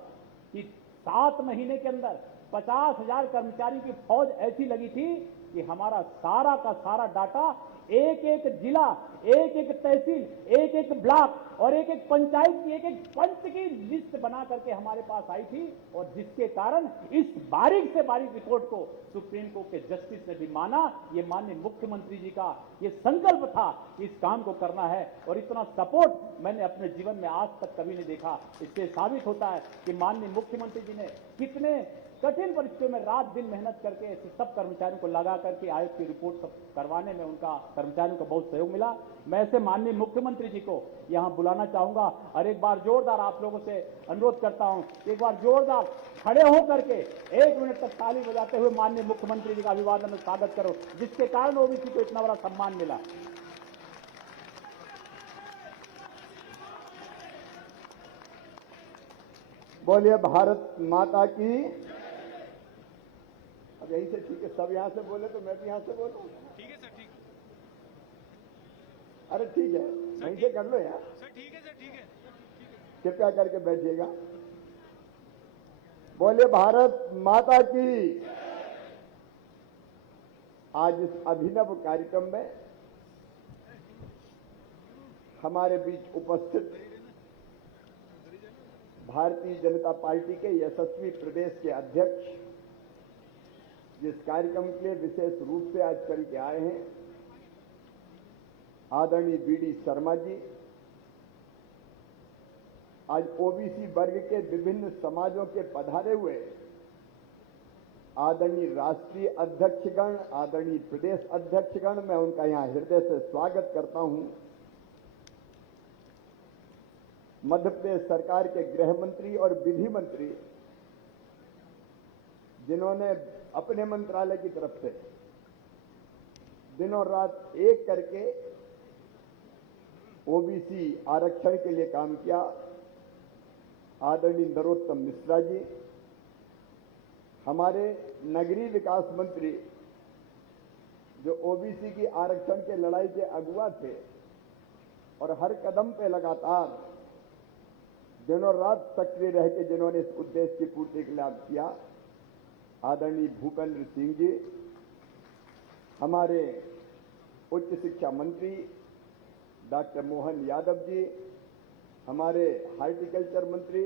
कि 7 महीने के अंदर 50,000 कर्मचारियों की फौज ऐसी लगी थी कि हमारा सारा का सारा डाटा एक एक जिला, एक एक तहसील, एक एक ब्लॉक और एक एक पंचायत की एक एक पंच की लिस्ट बना करके हमारे पास आई थी। और जिसके कारण इस बारीक से बारीक रिपोर्ट को सुप्रीम कोर्ट के जस्टिस ने भी माना। ये माननीय मुख्यमंत्री जी का ये संकल्प था कि इस काम को करना है, और इतना सपोर्ट मैंने अपने जीवन में आज तक कभी नहीं देखा। इससे साबित होता है कि माननीय मुख्यमंत्री जी ने कितने कठिन परिस्थितियों में रात दिन मेहनत करके ऐसे सब कर्मचारियों को लगा करके आयोग की रिपोर्ट करवाने में उनका कर्मचारियों को बहुत सहयोग मिला। मैं ऐसे माननीय मुख्यमंत्री जी को यहां बुलाना चाहूंगा और एक बार जोरदार आप लोगों से अनुरोध करता हूं, एक बार जोरदार खड़े होकर के 1 मिनट तक ताली बजाते हुए माननीय मुख्यमंत्री जी का अभिवादन में स्वागत करो, जिसके कारण ओबीसी को इतना बड़ा सम्मान मिला। बोलिए भारत माता की। अब यहीं से ठीक है, सब यहां से बोले तो मैं भी यहां से बोलूं। ठीक है सर, ठीक अरे ठीक है, वहीं से कर लो यार। सर, ठीक है सर, ठीक है। कृपया करके बैठिएगा। बोलिए भारत माता की। आज इस अभिनव कार्यक्रम में हमारे बीच उपस्थित भारतीय जनता पार्टी के यशस्वी प्रदेश के अध्यक्ष, जिस कार्यक्रम के लिए विशेष रूप से आज करके आए हैं, आदरणीय बीडी शर्मा जी, आज ओबीसी वर्ग के विभिन्न समाजों के पधारे हुए आदरणीय राष्ट्रीय अध्यक्षगण, आदरणीय प्रदेश अध्यक्षगण, मैं उनका यहां हृदय से स्वागत करता हूं। मध्य प्रदेश सरकार के गृह मंत्री और विधि मंत्री, जिन्होंने अपने मंत्रालय की तरफ से दिनों रात एक करके ओबीसी आरक्षण के लिए काम किया, आदरणीय नरोत्तम मिश्रा जी, हमारे नगरीय विकास मंत्री जो ओबीसी की आरक्षण के लड़ाई के अगुवा थे और हर कदम पे लगातार दिनों रात सक्रिय रह के जिन्होंने इस उद्देश्य की पूर्ति के लिए किया, आदरणीय भूपेंद्र सिंह जी, हमारे उच्च शिक्षा मंत्री डॉक्टर मोहन यादव जी, हमारे हार्टिकल्चर मंत्री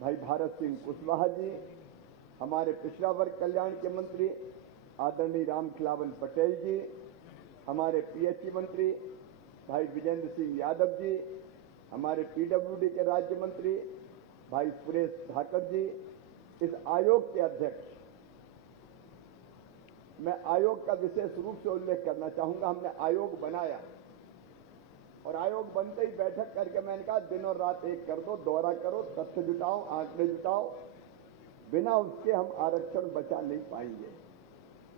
भाई भारत सिंह कुशवाहा जी, हमारे पिछड़ा वर्ग कल्याण के मंत्री आदरणीय रामखिलावन पटेल जी, हमारे पीएचई मंत्री भाई विजेंद्र सिंह यादव जी, हमारे पीडब्ल्यूडी के राज्य मंत्री भाई सुरेश धाकर जी, इस आयोग के अध्यक्ष, मैं आयोग का विशेष रूप से उल्लेख करना चाहूंगा। हमने आयोग बनाया और आयोग बनते ही बैठक करके मैंने कहा दिनों रात एक कर दो, दौरा करो, तथ्य जुटाओ, आंकड़े जुटाओ, बिना उसके हम आरक्षण बचा नहीं पाएंगे।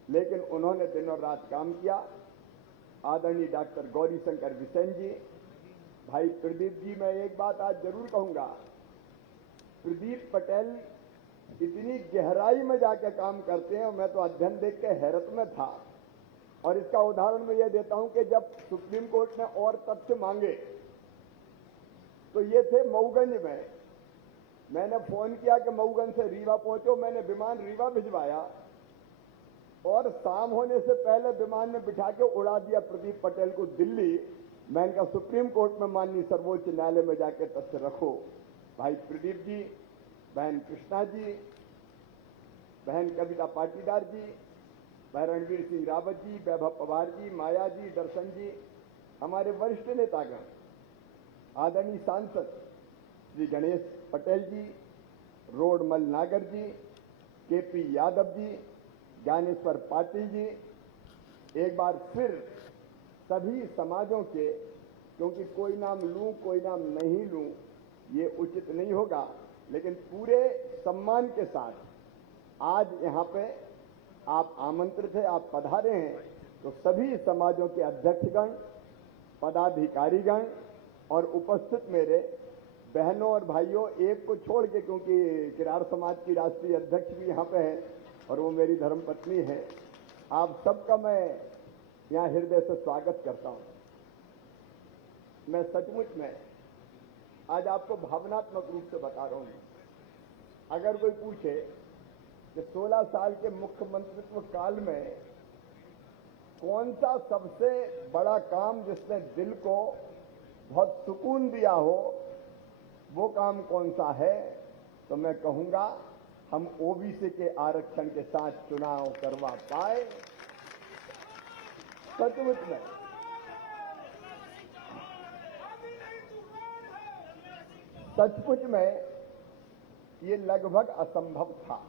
लेकिन उन्होंने दिनों रात काम किया। आदरणीय डॉक्टर गौरी शंकर बिसेन जी, भाई प्रदीप जी, मैं एक बात आज जरूर कहूंगा, प्रदीप पटेल इतनी गहराई में जाकर काम करते हैं और मैं तो अध्ययन देख के हैरत में था। और इसका उदाहरण मैं ये देता हूं कि जब सुप्रीम कोर्ट ने और तथ्य मांगे तो ये थे मऊगंज में मैंने फोन किया कि मऊगंज से रीवा पहुंचो, मैंने विमान रीवा भिजवाया और शाम होने से पहले विमान में बिठा के उड़ा दिया प्रदीप पटेल को दिल्ली। मैंने कहा सुप्रीम कोर्ट में माननीय सर्वोच्च न्यायालय में जाके तथ्य रखो। भाई प्रदीप जी, बहन कृष्णा जी, बहन कविता पाटीदार जी, भाई रणवीर सिंह रावत जी, वैभव पवार जी, माया जी, दर्शन जी, हमारे वरिष्ठ नेतागण, आदरणीय सांसद श्री गणेश पटेल जी, रोडमल नागर जी, केपी यादव जी, ज्ञानेश्वर पाटिल जी, एक बार फिर सभी समाजों के, क्योंकि कोई नाम लूं कोई नाम नहीं लूं ये उचित नहीं होगा, लेकिन पूरे सम्मान के साथ आज यहां पे आप आमंत्रित हैं, आप पधारे हैं, तो सभी समाजों के अध्यक्षगण, पदाधिकारीगण और उपस्थित मेरे बहनों और भाइयों, एक को छोड़ के, क्योंकि किरार समाज की राष्ट्रीय अध्यक्ष भी यहाँ पे है और वो मेरी धर्मपत्नी है, आप सबका मैं यहाँ हृदय से स्वागत करता हूँ। मैं सचमुच में आज आपको भावनात्मक रूप से बता रहा हूँ। अगर कोई पूछे कि 16 साल के मुख्यमंत्रित्व काल में कौन सा सबसे बड़ा काम जिसने दिल को बहुत सुकून दिया हो, वो काम कौन सा है, तो मैं कहूंगा हम ओबीसी के आरक्षण के साथ चुनाव करवा पाए। सचमुच में सचमुच में ये लगभग असंभव था,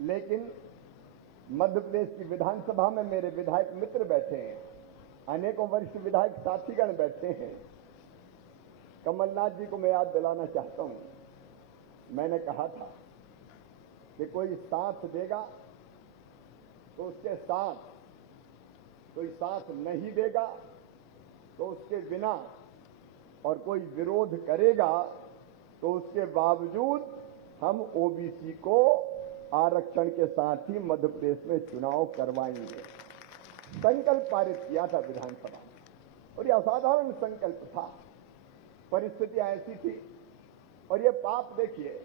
लेकिन मध्य प्रदेश की विधानसभा में मेरे विधायक मित्र बैठे हैं, अनेकों वरिष्ठ विधायक साथीगण बैठे हैं। कमलनाथ जी को मैं याद दिलाना चाहता हूं, मैंने कहा था कि कोई साथ देगा तो उसके साथ, कोई साथ नहीं देगा तो उसके बिना, और कोई विरोध करेगा तो उसके बावजूद हम ओबीसी को आरक्षण के साथ ही मध्य प्रदेश में चुनाव करवाएंगे। संकल्प पारित किया था विधानसभा में और यह असाधारण संकल्प था। परिस्थितियां ऐसी थी और ये पाप देखिए,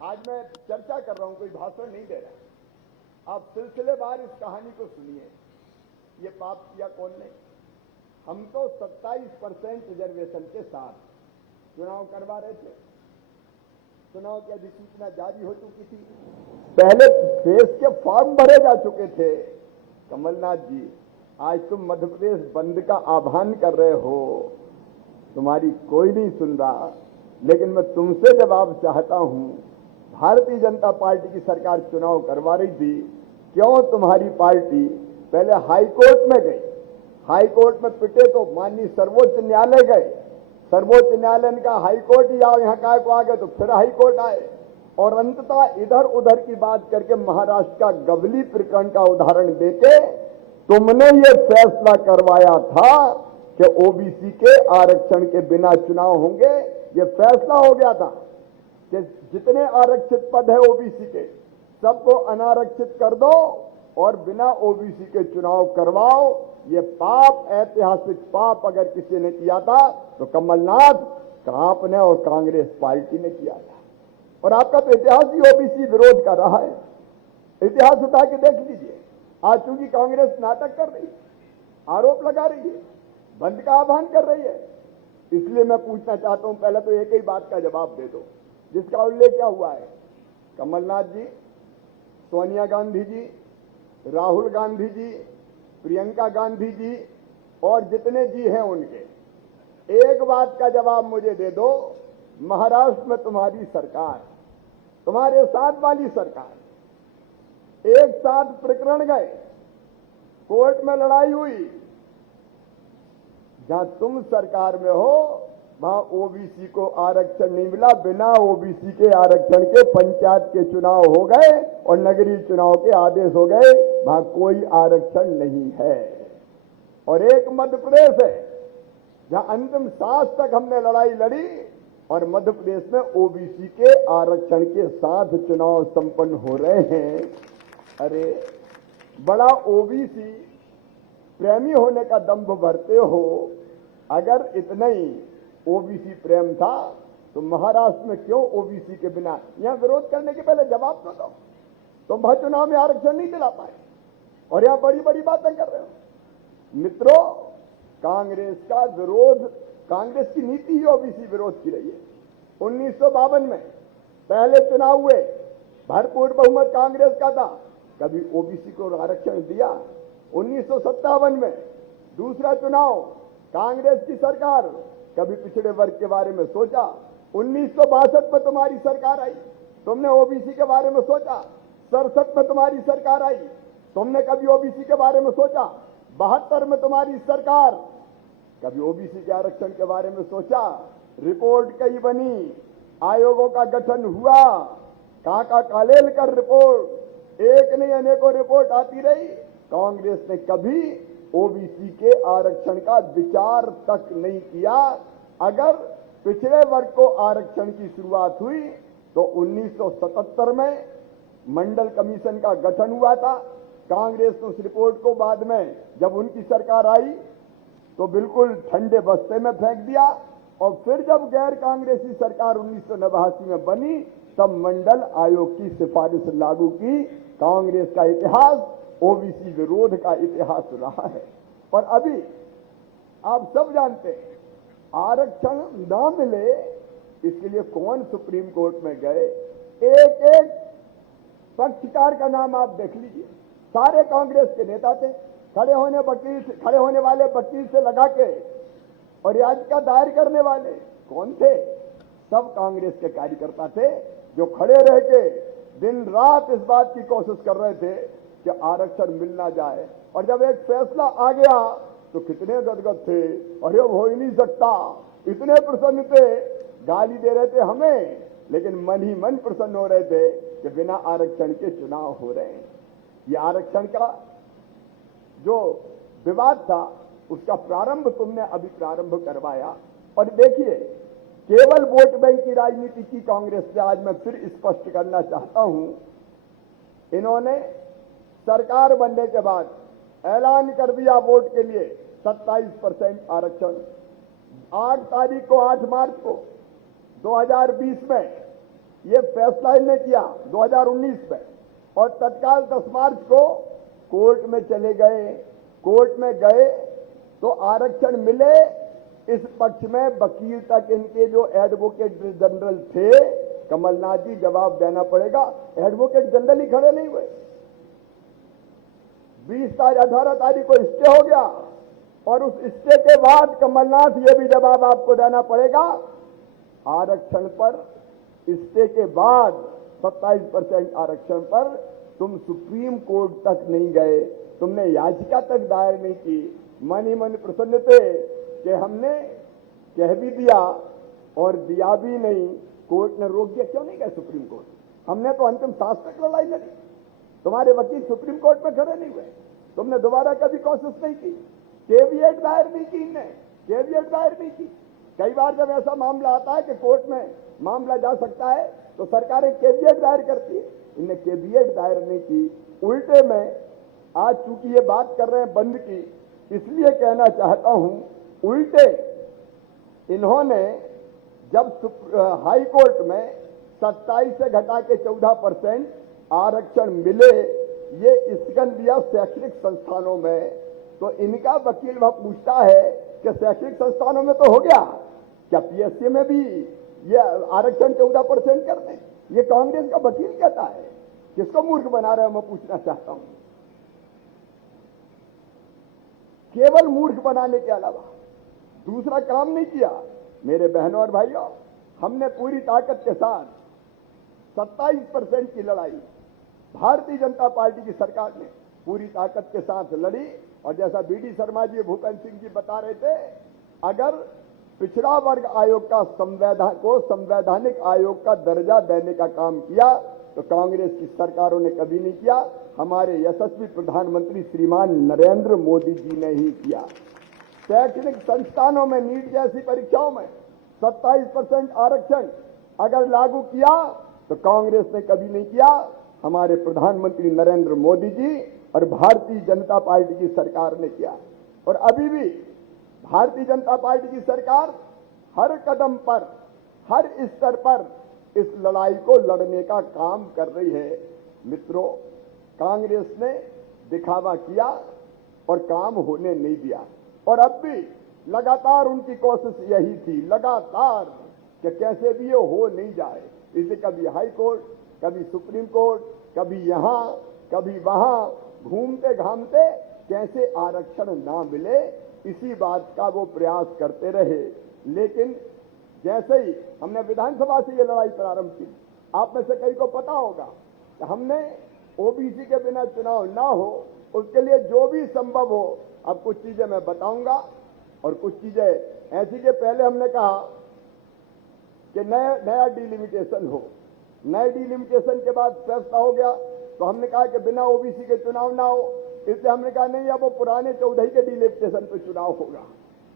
आज मैं चर्चा कर रहा हूं, कोई भाषण नहीं दे रहा। आप सिलसिलेवार इस कहानी को सुनिए। ये पाप किया कौन ने? हम तो 27% रिजर्वेशन के साथ चुनाव करवा रहे थे। चुनाव की अधिसूचना जारी हो चुकी थी, पहले फेस के फॉर्म भरे जा चुके थे। कमलनाथ जी, आज तुम मध्य प्रदेश बंद का आह्वान कर रहे हो, तुम्हारी कोई नहीं सुन रहा, लेकिन मैं तुमसे जवाब चाहता हूं। भारतीय जनता पार्टी की सरकार चुनाव करवा रही थी, क्यों तुम्हारी पार्टी पहले हाईकोर्ट में गई, हाईकोर्ट में पिटे तो माननीय सर्वोच्च न्यायालय गए, सर्वोच्च न्यायालय ने कहा हाईकोर्ट ही आओ, यहां काय को आ गए, तो फिर हाईकोर्ट आए और अंततः इधर उधर की बात करके महाराष्ट्र का गवली प्रकरण का उदाहरण देके तुमने ये फैसला करवाया था कि ओबीसी के आरक्षण के बिना चुनाव होंगे। ये फैसला हो गया था कि जितने आरक्षित पद है ओबीसी के सबको अनारक्षित कर दो और बिना ओबीसी के चुनाव करवाओ। ये पाप, ऐतिहासिक पाप अगर किसी ने किया था तो कमलनाथ का आपने और कांग्रेस पार्टी ने किया था। और आपका तो इतिहास ही ओबीसी विरोध का रहा है। इतिहास उठा के देख लीजिए। आज चूंकि कांग्रेस नाटक कर रही है, आरोप लगा रही है, बंद का आह्वान कर रही है, इसलिए मैं पूछना चाहता हूं, पहले तो एक ही बात का जवाब दे दो जिसका उल्लेख क्या हुआ है। कमलनाथ जी, सोनिया गांधी जी, राहुल गांधी जी, प्रियंका गांधी जी और जितने जी हैं उनके, एक बात का जवाब मुझे दे दो। महाराष्ट्र में तुम्हारी सरकार, तुम्हारे साथ वाली सरकार, एक साथ प्रकरण गए, कोर्ट में लड़ाई हुई, जहां तुम सरकार में हो वहां ओबीसी को आरक्षण नहीं मिला। बिना ओबीसी के आरक्षण के पंचायत के चुनाव हो गए और नगरीय चुनाव के आदेश हो गए, वहां कोई आरक्षण नहीं है। और एक मध्य प्रदेश है जहां अंतिम सांस तक हमने लड़ाई लड़ी और मध्य प्रदेश में ओबीसी के आरक्षण के साथ चुनाव संपन्न हो रहे हैं। अरे बड़ा ओबीसी प्रेमी होने का दंभ भरते हो। अगर इतना ही ओबीसी प्रेम था तो महाराष्ट्र में क्यों ओबीसी के बिना? यहां विरोध करने के पहले जवाब तो दो। तुम तो चुनाव में आरक्षण नहीं दिला पाए और यहां बड़ी बड़ी बातें कर रहे हो। मित्रों, कांग्रेस का विरोध, कांग्रेस की नीति ही ओबीसी विरोध की रही है। 1952 में पहले चुनाव हुए, भरपूर बहुमत कांग्रेस का था, कभी ओबीसी को आरक्षण दिया? 1957 में दूसरा चुनाव, कांग्रेस की सरकार, कभी पिछड़े वर्ग के बारे में सोचा? 1962 में तुम्हारी सरकार आई, तुमने ओबीसी के बारे में सोचा? 67 में तुम्हारी सरकार आई, तुमने कभी ओबीसी के बारे में सोचा? 72 में तुम्हारी सरकार, कभी ओबीसी के आरक्षण के बारे में सोचा? रिपोर्ट कई बनी, आयोगों का गठन हुआ, काका कालेलकर रिपोर्ट, एक नहीं अनेकों रिपोर्ट आती रही। कांग्रेस ने कभी ओबीसी के आरक्षण का विचार तक नहीं किया। अगर पिछड़े वर्ग को आरक्षण की शुरुआत हुई तो 1977 में मंडल कमीशन का गठन हुआ था। कांग्रेस ने उस रिपोर्ट को बाद में, जब उनकी सरकार आई, तो बिल्कुल ठंडे बस्ते में फेंक दिया। और फिर जब गैर कांग्रेसी सरकार 1989 में बनी, तब मंडल आयोग की सिफारिश लागू की। कांग्रेस का इतिहास ओबीसी विरोध का इतिहास रहा है। और अभी आप सब जानते हैं, आरक्षण न मिले इसके लिए कौन सुप्रीम कोर्ट में गए? एक एक पक्षकार का नाम आप देख लीजिए, सारे कांग्रेस के नेता थे। खड़े होने वाले वकील से लगा के और याचिका दायर करने वाले कौन थे? सब कांग्रेस के कार्यकर्ता थे, जो खड़े रह के दिन रात इस बात की कोशिश कर रहे थे कि आरक्षण मिल ना जाए। और जब एक फैसला आ गया तो कितने गदगद थे, अरे हो ही नहीं सकता, इतने प्रसन्न थे, गाली दे रहे थे हमें, लेकिन मन ही मन प्रसन्न हो रहे थे कि बिना आरक्षण के चुनाव हो रहे हैं। ये आरक्षण का जो विवाद था, उसका प्रारंभ तुमने अभी प्रारंभ करवाया। और देखिए, केवल वोट बैंक की राजनीति की कांग्रेस से आज मैं फिर स्पष्ट करना चाहता हूं। इन्होंने सरकार बनने के बाद ऐलान कर दिया वोट के लिए 27% आरक्षण। 8 तारीख को, 8 मार्च को 2020 में यह फैसला इन्होंने किया, 2019 में, और तत्काल 10 मार्च को कोर्ट में चले गए। कोर्ट में गए तो आरक्षण मिले। इस पक्ष में वकील तक इनके जो एडवोकेट जनरल थे, कमलनाथ जी, जवाब देना पड़ेगा, एडवोकेट जनरल ही खड़े नहीं हुए। 18 तारीख को स्टे हो गया और उस स्टे के बाद कमलनाथ, ये भी जवाब आपको देना पड़ेगा, आरक्षण पर स्टे के बाद 27% आरक्षण पर तुम सुप्रीम कोर्ट तक नहीं गए, तुमने याचिका तक दायर नहीं की। मन ही मन प्रसन्न थे कि हमने कह भी दिया और दिया भी नहीं, कोर्ट ने रोक दिया। क्यों नहीं गए सुप्रीम कोर्ट? हमने तो अंतिम सांस तक लड़ाई लड़ी, तुम्हारे वकील सुप्रीम कोर्ट में खड़े नहीं हुए, तुमने दोबारा कभी कोशिश नहीं की, केविएट दायर नहीं की, इनने केविएट दायर नहीं की। कई बार जब ऐसा मामला आता है कि कोर्ट में मामला जा सकता है तो सरकारें केविएट दायर करती है, इनने केविएट दायर नहीं की। उल्टे में आज चूंकि ये बात कर रहे हैं बंद की, इसलिए कहना चाहता हूं, उल्टे इन्होंने जब हाई कोर्ट में 27 से घटा के 14% आरक्षण मिले, ये इसकन दिया शैक्षणिक संस्थानों में, तो इनका वकील वह पूछता है कि शैक्षणिक संस्थानों में तो हो गया, क्या पीएससी में भी ये आरक्षण 14% कर दें? ये कांग्रेस का वकील कहता है। किसको मूर्ख बना रहे हो, मैं पूछना चाहता हूं। केवल मूर्ख बनाने के अलावा दूसरा काम नहीं किया। मेरे बहनों और भाइयों, हमने पूरी ताकत के साथ 27% की लड़ाई भारतीय जनता पार्टी की सरकार ने पूरी ताकत के साथ लड़ी। और जैसा बीडी शर्मा जी, भूपेंद्र सिंह जी बता रहे थे, अगर पिछड़ा वर्ग आयोग का संवैधानिक आयोग का दर्जा देने का काम किया तो कांग्रेस की सरकारों ने कभी नहीं किया, हमारे यशस्वी प्रधानमंत्री श्रीमान नरेंद्र मोदी जी ने ही किया। शैक्षणिक संस्थानों में नीट जैसी परीक्षाओं में 27% आरक्षण अगर लागू किया तो कांग्रेस ने कभी नहीं किया, हमारे प्रधानमंत्री नरेंद्र मोदी जी और भारतीय जनता पार्टी की सरकार ने किया। और अभी भी भारतीय जनता पार्टी की सरकार हर कदम पर हर स्तर पर इस लड़ाई को लड़ने का काम कर रही है। मित्रों, कांग्रेस ने दिखावा किया और काम होने नहीं दिया, और अब भी लगातार उनकी कोशिश यही थी, लगातार, कि कैसे भी ये हो नहीं जाए। इसे कभी हाई कोर्ट, कभी सुप्रीम कोर्ट, कभी यहां, कभी वहां, घूमते घामते कैसे आरक्षण ना मिले, इसी बात का वो प्रयास करते रहे। लेकिन जैसे ही हमने विधानसभा से ये लड़ाई प्रारंभ की, आप में से कई को पता होगा कि हमने ओबीसी के बिना चुनाव ना हो, उसके लिए जो भी संभव हो, अब कुछ चीजें मैं बताऊंगा और कुछ चीजें ऐसी कि पहले हमने कहा कि नया डिलिमिटेशन हो। नए डिलिमिटेशन के बाद फैसला हो गया तो हमने कहा कि बिना ओबीसी के चुनाव ना हो, इसलिए हमने कहा नहीं, अब वो पुराने 14 के डिलिमिटेशन पे चुनाव होगा।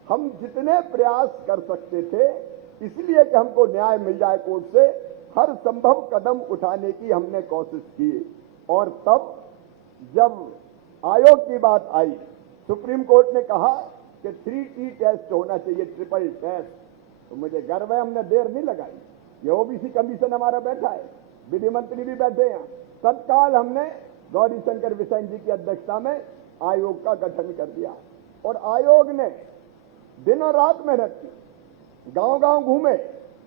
हम जितने प्रयास कर सकते थे, इसलिए कि हमको न्याय मिल जाए कोर्ट से, हर संभव कदम उठाने की हमने कोशिश की। और तब जब आयोग की बात आई, सुप्रीम कोर्ट ने कहा कि 3T टेस्ट होना चाहिए, ट्रिपल टेस्ट, तो मुझे गर्व है हमने देर नहीं लगाई। ये ओबीसी कमीशन हमारा बैठा है, विधि मंत्री भी बैठे हैं, तत्काल हमने गौरी शंकर बिसेन जी की अध्यक्षता में आयोग का गठन कर दिया। और आयोग ने दिन और रात मेहनत की, गांव गांव घूमे,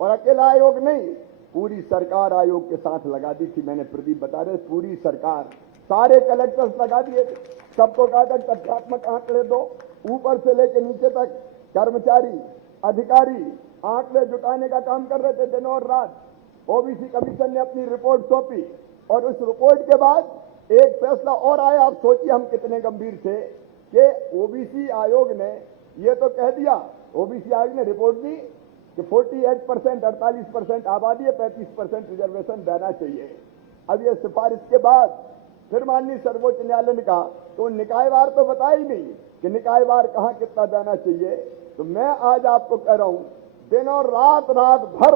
और अकेला आयोग नहीं, पूरी सरकार आयोग के साथ लगा दी थी। मैंने प्रदीप बता रहे, पूरी सरकार, सारे कलेक्टर्स लगा दिए थे, सबको कहा था तथ्यात्मक आंकड़े दो, ऊपर से लेकर नीचे तक कर्मचारी, अधिकारी आंकड़े जुटाने का काम कर रहे थे दिन और रात। ओबीसी कमीशन ने अपनी रिपोर्ट सौंपी, और उस रिपोर्ट के बाद एक फैसला और आया। आप सोचिए हम कितने गंभीर थे कि ओबीसी आयोग ने ये तो कह दिया, ओबीसी आयोग ने रिपोर्ट दी कि 48%, 48% आबादी है, 35% रिजर्वेशन देना चाहिए। अब ये सिफारिश के बाद फिर माननीय सर्वोच्च न्यायालय ने कहा, तो निकायवार तो बताया ही नहीं कि निकायवार कहां कितना देना चाहिए। तो मैं आज आपको कह रहा हूं, दिन और रात भर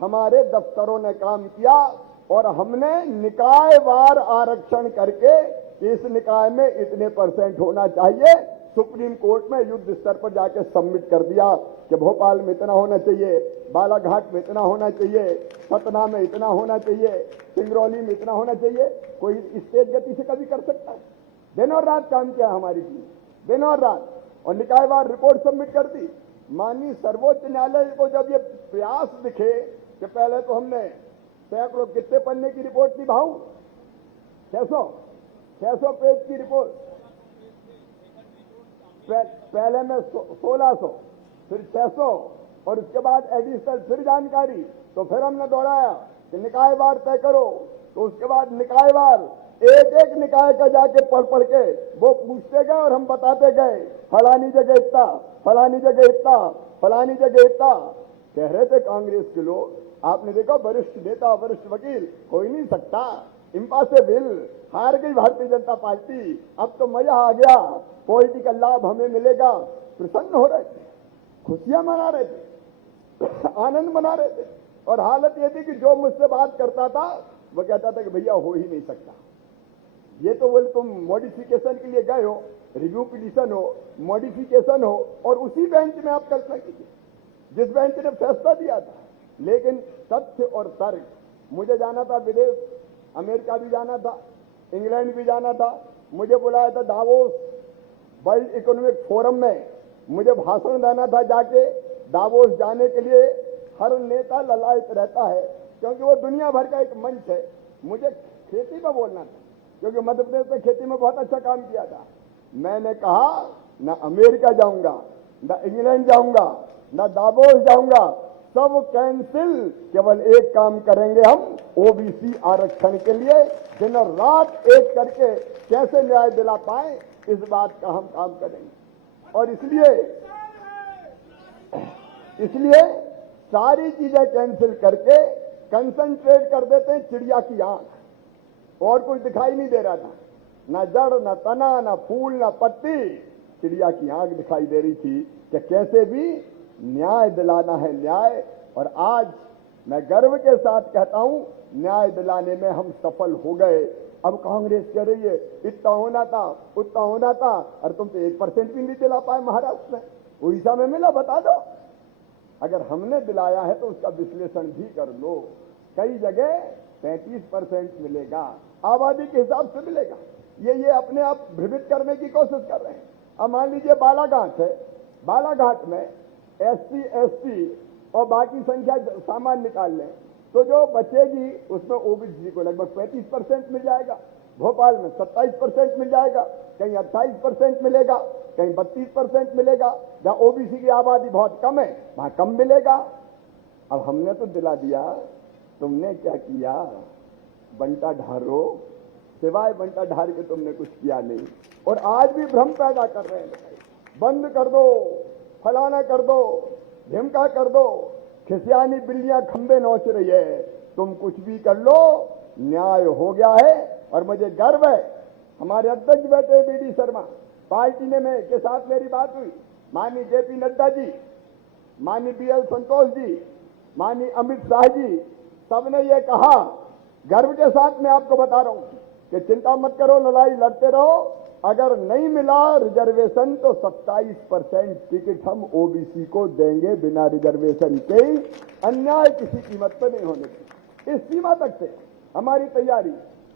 हमारे दफ्तरों ने काम किया, और हमने निकायवार आरक्षण करके इस निकाय में इतने % होना चाहिए, सुप्रीम कोर्ट में युद्ध स्तर पर जाके सबमिट कर दिया कि भोपाल में इतना होना चाहिए, बालाघाट में इतना होना चाहिए, सतना में इतना होना चाहिए, सिंगरौली में इतना होना चाहिए। कोई इस तेज गति से कभी कर सकता है? दिन और रात काम किया हमारी टीम, दिन और रात, और निकायवार रिपोर्ट सबमिट कर दी। माननीय सर्वोच्च न्यायालय को जब ये प्रयास दिखे कि पहले तो हमने सैकड़ों, कितने पन्ने की रिपोर्ट थी भाऊ, 600 पेज की रिपोर्ट, पहले में 1600, फिर 600, और उसके बाद एडिशनल फिर जानकारी। तो फिर हमने दोहराया कि निकायवार तय करो, तो उसके बाद निकायवार एक एक निकाय का जाके पढ़ के वो पूछते गए, और हम बताते गए, फलानी जगह इतना, फलानी जगह इतना, फलानी जगह इतना। कह रहे थे कांग्रेस के लोग, आपने देखा वरिष्ठ नेता, वरिष्ठ वकील, हो ही नहीं सकता, इम्पॉसिबल, हार गई भारतीय जनता पार्टी, अब तो मजा आ गया, पॉलिटिकल लाभ हमें मिलेगा। प्रसन्न हो रहे थे, खुशियां मना रहे थे, आनंद मना रहे थे। और हालत यह थी कि जो मुझसे बात करता था वो कहता था कि भैया हो ही नहीं सकता। ये तो बोले तुम मॉडिफिकेशन के लिए गए हो, रिव्यू पिटीशन हो, मॉडिफिकेशन हो, और उसी बेंच में आप कल्पना कीजिए जिस बेंच ने फैसला दिया था। लेकिन तथ्य और तर्क, मुझे जाना था विदेश, अमेरिका भी जाना था, इंग्लैंड भी जाना था, मुझे बुलाया था दावोस वर्ल्ड इकोनॉमिक फोरम में, मुझे भाषण देना था जाके। दावोस जाने के लिए हर नेता ललायत रहता है, क्योंकि वो दुनिया भर का एक मंच है। मुझे खेती में बोलना था, क्योंकि मध्य प्रदेश में खेती में बहुत अच्छा काम किया था। मैंने कहा ना अमेरिका जाऊंगा, ना इंग्लैंड जाऊंगा, ना दावोस जाऊंगा, सब कैंसिल, केवल एक काम करेंगे हम, ओबीसी आरक्षण के लिए दिन और रात एक करके कैसे न्याय दिला पाए, इस बात का हम काम करेंगे। और इसलिए सारी चीजें कैंसिल करके कंसंट्रेट कर देते हैं चिड़िया की आंख, और कुछ दिखाई नहीं दे रहा था, ना जड़, ना तना, ना फूल, ना पत्ती, चिड़िया की आंख दिखाई दे रही थी कि कैसे भी न्याय दिलाना है, न्याय। और आज मैं गर्व के साथ कहता हूं, न्याय दिलाने में हम सफल हो गए। अब कांग्रेस कह रही है इतना होना था, उतना होना था, और तुम तो 1% भी नहीं दिला पाए महाराष्ट्र में, उड़ीसा में मिला, बता दो। अगर हमने दिलाया है तो उसका विश्लेषण भी कर लो। कई जगह 35% मिलेगा, आबादी के हिसाब से मिलेगा। ये अपने आप भ्रमित करने की कोशिश कर रहे हैं। अब मान लीजिए बालाघाट है, बालाघाट में SC ST और बाकी संख्या सामान्य निकाल लें तो जो बचेगी उसमें OBC को लगभग 35% मिल जाएगा। भोपाल में 27% मिल जाएगा, कहीं 28% मिलेगा, कहीं 32% मिलेगा। जहां OBC की आबादी बहुत कम है वहां कम मिलेगा। अब हमने तो दिला दिया, तुमने क्या किया? बंटा ढारो, सिवाय बंटा ढार के तुमने कुछ किया नहीं। और आज भी भ्रम पैदा कर रहे हैं, बंद कर दो, फलाना कर दो, ढिमका कर दो, खिसियानी बिल्लियां खंबे नोच रही है। तुम कुछ भी कर लो, न्याय हो गया है। और मुझे गर्व है, हमारे अध्यक्ष बैठे BD शर्मा, पार्टी ने में के साथ मेरी बात हुई, माननीय JP नड्डा जी, माननीय BL संतोष जी, माननीय अमित शाह जी, सबने ये कहा, गर्व के साथ मैं आपको बता रहा हूं कि चिंता मत करो, लड़ाई लड़ते रहो। अगर नहीं मिला रिजर्वेशन तो 27% टिकट हम OBC को देंगे बिना रिजर्वेशन के। अन्याय किसी कीमत पर नहीं होने देंगे। इस सीमा तक से हमारी तैयारी,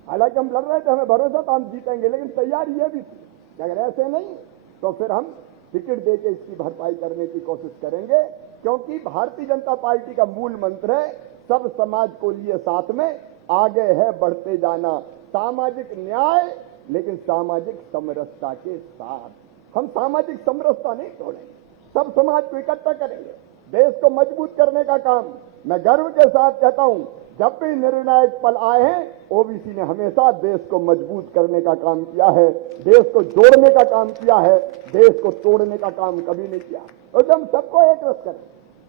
हालांकि हम लड़ रहे थे, हमें भरोसा था हम जीतेंगे, लेकिन तैयारी ये भी थी कि अगर ऐसे नहीं तो फिर हम टिकट देके इसकी भरपाई करने की कोशिश करेंगे। क्योंकि भारतीय जनता पार्टी का मूल मंत्र है सब समाज को लिए साथ में, आगे है बढ़ते जाना, सामाजिक न्याय लेकिन सामाजिक समरसता के साथ। हम सामाजिक समरसता नहीं तोड़ेंगे, सब समाज को इकट्ठा करेंगे, देश को मजबूत करने का काम। मैं गर्व के साथ कहता हूं, जब भी निर्णायक पल आए हैं OBC ने हमेशा देश को मजबूत करने का काम किया है, देश को जोड़ने का काम किया है, देश को तोड़ने का काम कभी नहीं किया। और हम सबको एक रस करें,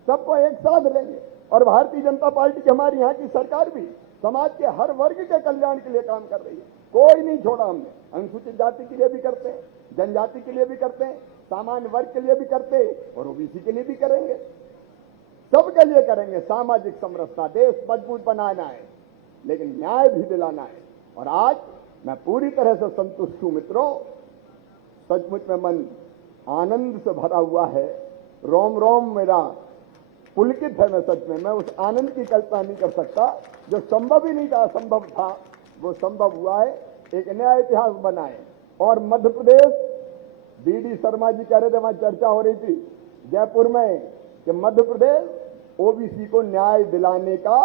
सबको एक साथ लेंगे। और भारतीय जनता पार्टी की, हमारी यहाँ की सरकार भी समाज के हर वर्ग के कल्याण के लिए काम कर रही है। कोई नहीं छोड़ा हमने। अनुसूचित जाति के लिए भी करते हैं, जनजाति के लिए भी करते हैं, सामान्य वर्ग के लिए भी करते हैं और OBC के लिए भी करेंगे, सबके लिए करेंगे। सामाजिक समरसता, देश मजबूत बनाना है लेकिन न्याय भी दिलाना है। और आज मैं पूरी तरह से संतुष्ट हूं मित्रों, सचमुच में मन आनंद से भरा हुआ है, रोम रोम मेरा पुलकित है। मैं सच में, मैं उस आनंद की कल्पना नहीं कर सकता। जो संभव ही नहीं था, असंभव था, वो संभव हुआ है। एक नया इतिहास बना है। और मध्य प्रदेश, BD शर्मा जी कह रहे थे, वहां चर्चा हो रही थी जयपुर में कि मध्य प्रदेश OBC को न्याय दिलाने का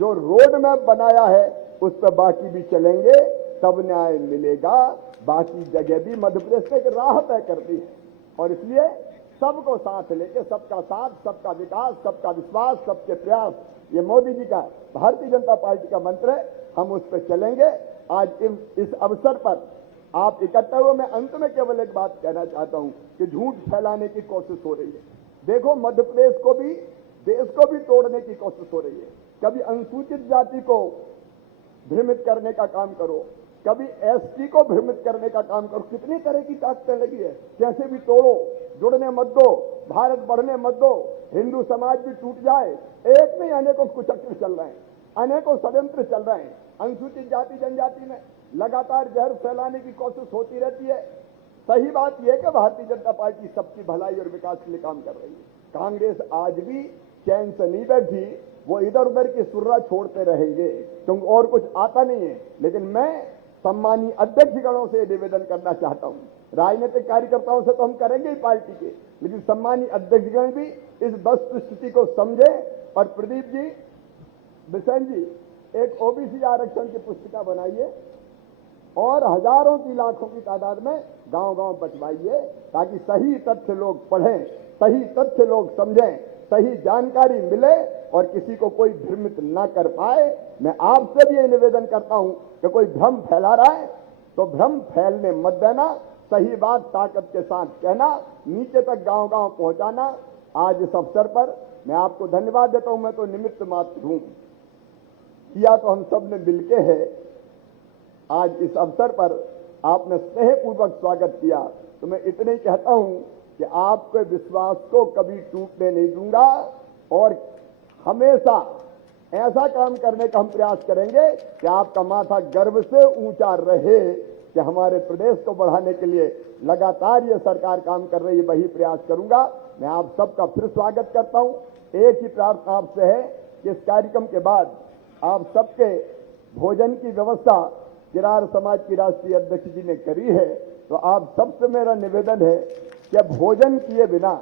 जो रोड मैप बनाया है उस पर बाकी भी चलेंगे, तब न्याय मिलेगा। बाकी जगह भी मध्य प्रदेश ने एक राह तय कर दी है। और इसलिए सबको साथ लेके, सबका साथ, सबका विकास, सबका विश्वास, सबके प्रयास, ये मोदी जी का, भारतीय जनता पार्टी का मंत्र है। हम उस पर चलेंगे। आज इस अवसर पर आप इकट्ठे हुए, मैं अंत में केवल एक बात कहना चाहता हूं कि झूठ फैलाने की कोशिश हो रही है। देखो, मध्य प्रदेश को भी, देश को भी तोड़ने की कोशिश हो रही है। कभी अनुसूचित जाति को भ्रमित करने का काम करो, कभी ST को भ्रमित करने का काम करो। कितनी तरह की ताकतें लगी है, कैसे भी तोड़ो, जुड़ने मत दो, भारत बढ़ने मत दो, हिंदू समाज भी टूट जाए। एक नहीं, अनेकों कुचक्र चल रहे हैं, अनेकों षड्यंत्र चल रहे हैं। अनुसूचित जाति जनजाति में लगातार जहर फैलाने की कोशिश होती रहती है। सही बात यह है कि भारतीय जनता पार्टी सबकी भलाई और विकास के लिए काम कर रही है। कांग्रेस आज भी चैन से नहीं बैठी, वो इधर उधर की सुर्रा छोड़ते रहेंगे क्योंकि और कुछ आता नहीं है। लेकिन मैं सम्मानीय अध्यक्षगणों से निवेदन करना चाहता हूं, राजनीतिक कार्यकर्ताओं से तो हम करेंगे ही पार्टी के, लेकिन सम्मानीय अध्यक्षगण भी इस वस्तु स्थिति को समझे। और प्रदीप जी, बिशन जी, एक OBC आरक्षण की पुस्तिका बनाइए और हजारों की, लाखों की तादाद में गांव-गांव बंटवाइए, ताकि सही तथ्य लोग पढ़ें, सही तथ्य लोग समझें, सही जानकारी मिले और किसी को कोई भ्रमित न कर पाए। मैं आपसे भी ये निवेदन करता हूं कि कोई भ्रम फैला रहा है तो भ्रम फैलने मत देना, सही बात ताकत के साथ कहना, नीचे तक गांव-गांव पहुंचाना। आज इस अवसर पर मैं आपको धन्यवाद देता हूं। मैं तो निमित्त मात्र हूं, किया तो हम सब ने मिलके है। आज इस अवसर पर आपने स्नेहपूर्वक स्वागत किया, तो मैं इतने ही कहता हूं कि आपके विश्वास को कभी टूटने नहीं दूंगा और हमेशा ऐसा काम करने का हम प्रयास करेंगे कि आपका माथा गर्व से ऊंचा रहे कि कि हमारे प्रदेश को बढ़ाने के लिए लगातार ये सरकार काम कर रही है, वही प्रयास करूंगा। मैं आप सबका फिर स्वागत करता हूं। एक ही प्रार्थना आपसे है कि इस कार्यक्रम के बाद आप सबके भोजन की व्यवस्था किरार समाज की राष्ट्रीय अध्यक्ष जी ने करी है, तो आप सबसे मेरा निवेदन है कि भोजन किए बिना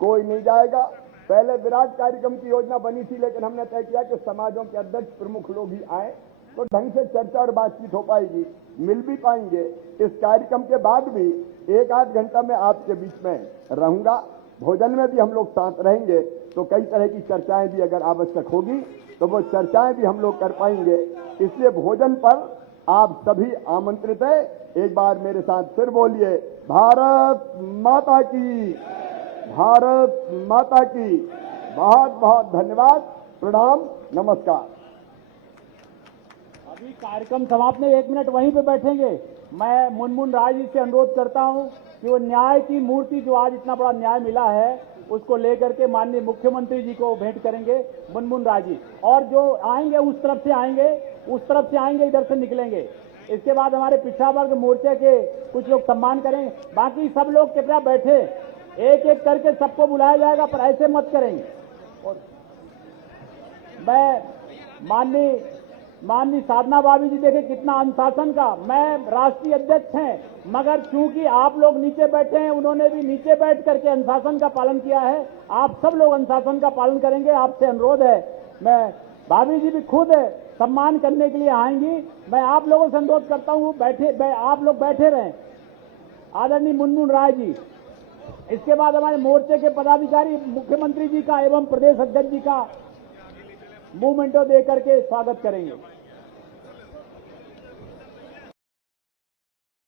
कोई नहीं जाएगा। पहले विराट कार्यक्रम की योजना बनी थी, लेकिन हमने तय किया कि समाजों के अध्यक्ष प्रमुख लोग ही आए तो ढंग से चर्चा और बातचीत हो पाएगी, मिल भी पाएंगे। इस कार्यक्रम के बाद भी 1-8 घंटा में आपके बीच में रहूंगा। भोजन में भी हम लोग साथ रहेंगे, तो कई तरह की चर्चाएं भी अगर आवश्यक होगी तो वो चर्चाएं भी हम लोग कर पाएंगे। इसलिए भोजन पर आप सभी आमंत्रित हैं। एक बार मेरे साथ फिर बोलिए, भारत माता की, भारत माता की। बहुत बहुत धन्यवाद, प्रणाम, नमस्कार। अभी कार्यक्रम समाप्त नहीं, 1 मिनट वहीं पे बैठेंगे। मैं मुनमुन राय जी से अनुरोध करता हूं कि वो न्याय की मूर्ति जो आज इतना बड़ा न्याय मिला है उसको लेकर के माननीय मुख्यमंत्री जी को भेंट करेंगे, मुनमुन राय जी। और जो आएंगे उस तरफ से आएंगे, इधर से निकलेंगे। इसके बाद हमारे पिछड़ा वर्ग मोर्चे के कुछ लोग सम्मान करेंगे। बाकी सब लोग कृपया बैठे, एक एक करके सबको बुलाया जाएगा, पर ऐसे मत करेंगे। और मैं माननीय साधना भाभी जी, देखे कितना अनुशासन का। मैं राष्ट्रीय अध्यक्ष हैं, मगर चूंकि आप लोग नीचे बैठे हैं, उन्होंने भी नीचे बैठ करके अनुशासन का पालन किया है। आप सब लोग अनुशासन का पालन करेंगे, आपसे अनुरोध है। मैं भाभी जी भी खुद सम्मान करने के लिए आएंगी। मैं आप लोगों से अनुरोध करता हूं, आप लोग बैठे रहें। आदरणीय मुनमुन राय जी, इसके बाद हमारे मोर्चे के पदाधिकारी मुख्यमंत्री जी का एवं प्रदेश अध्यक्ष जी का मूवमेंटो दे करके स्वागत करेंगे।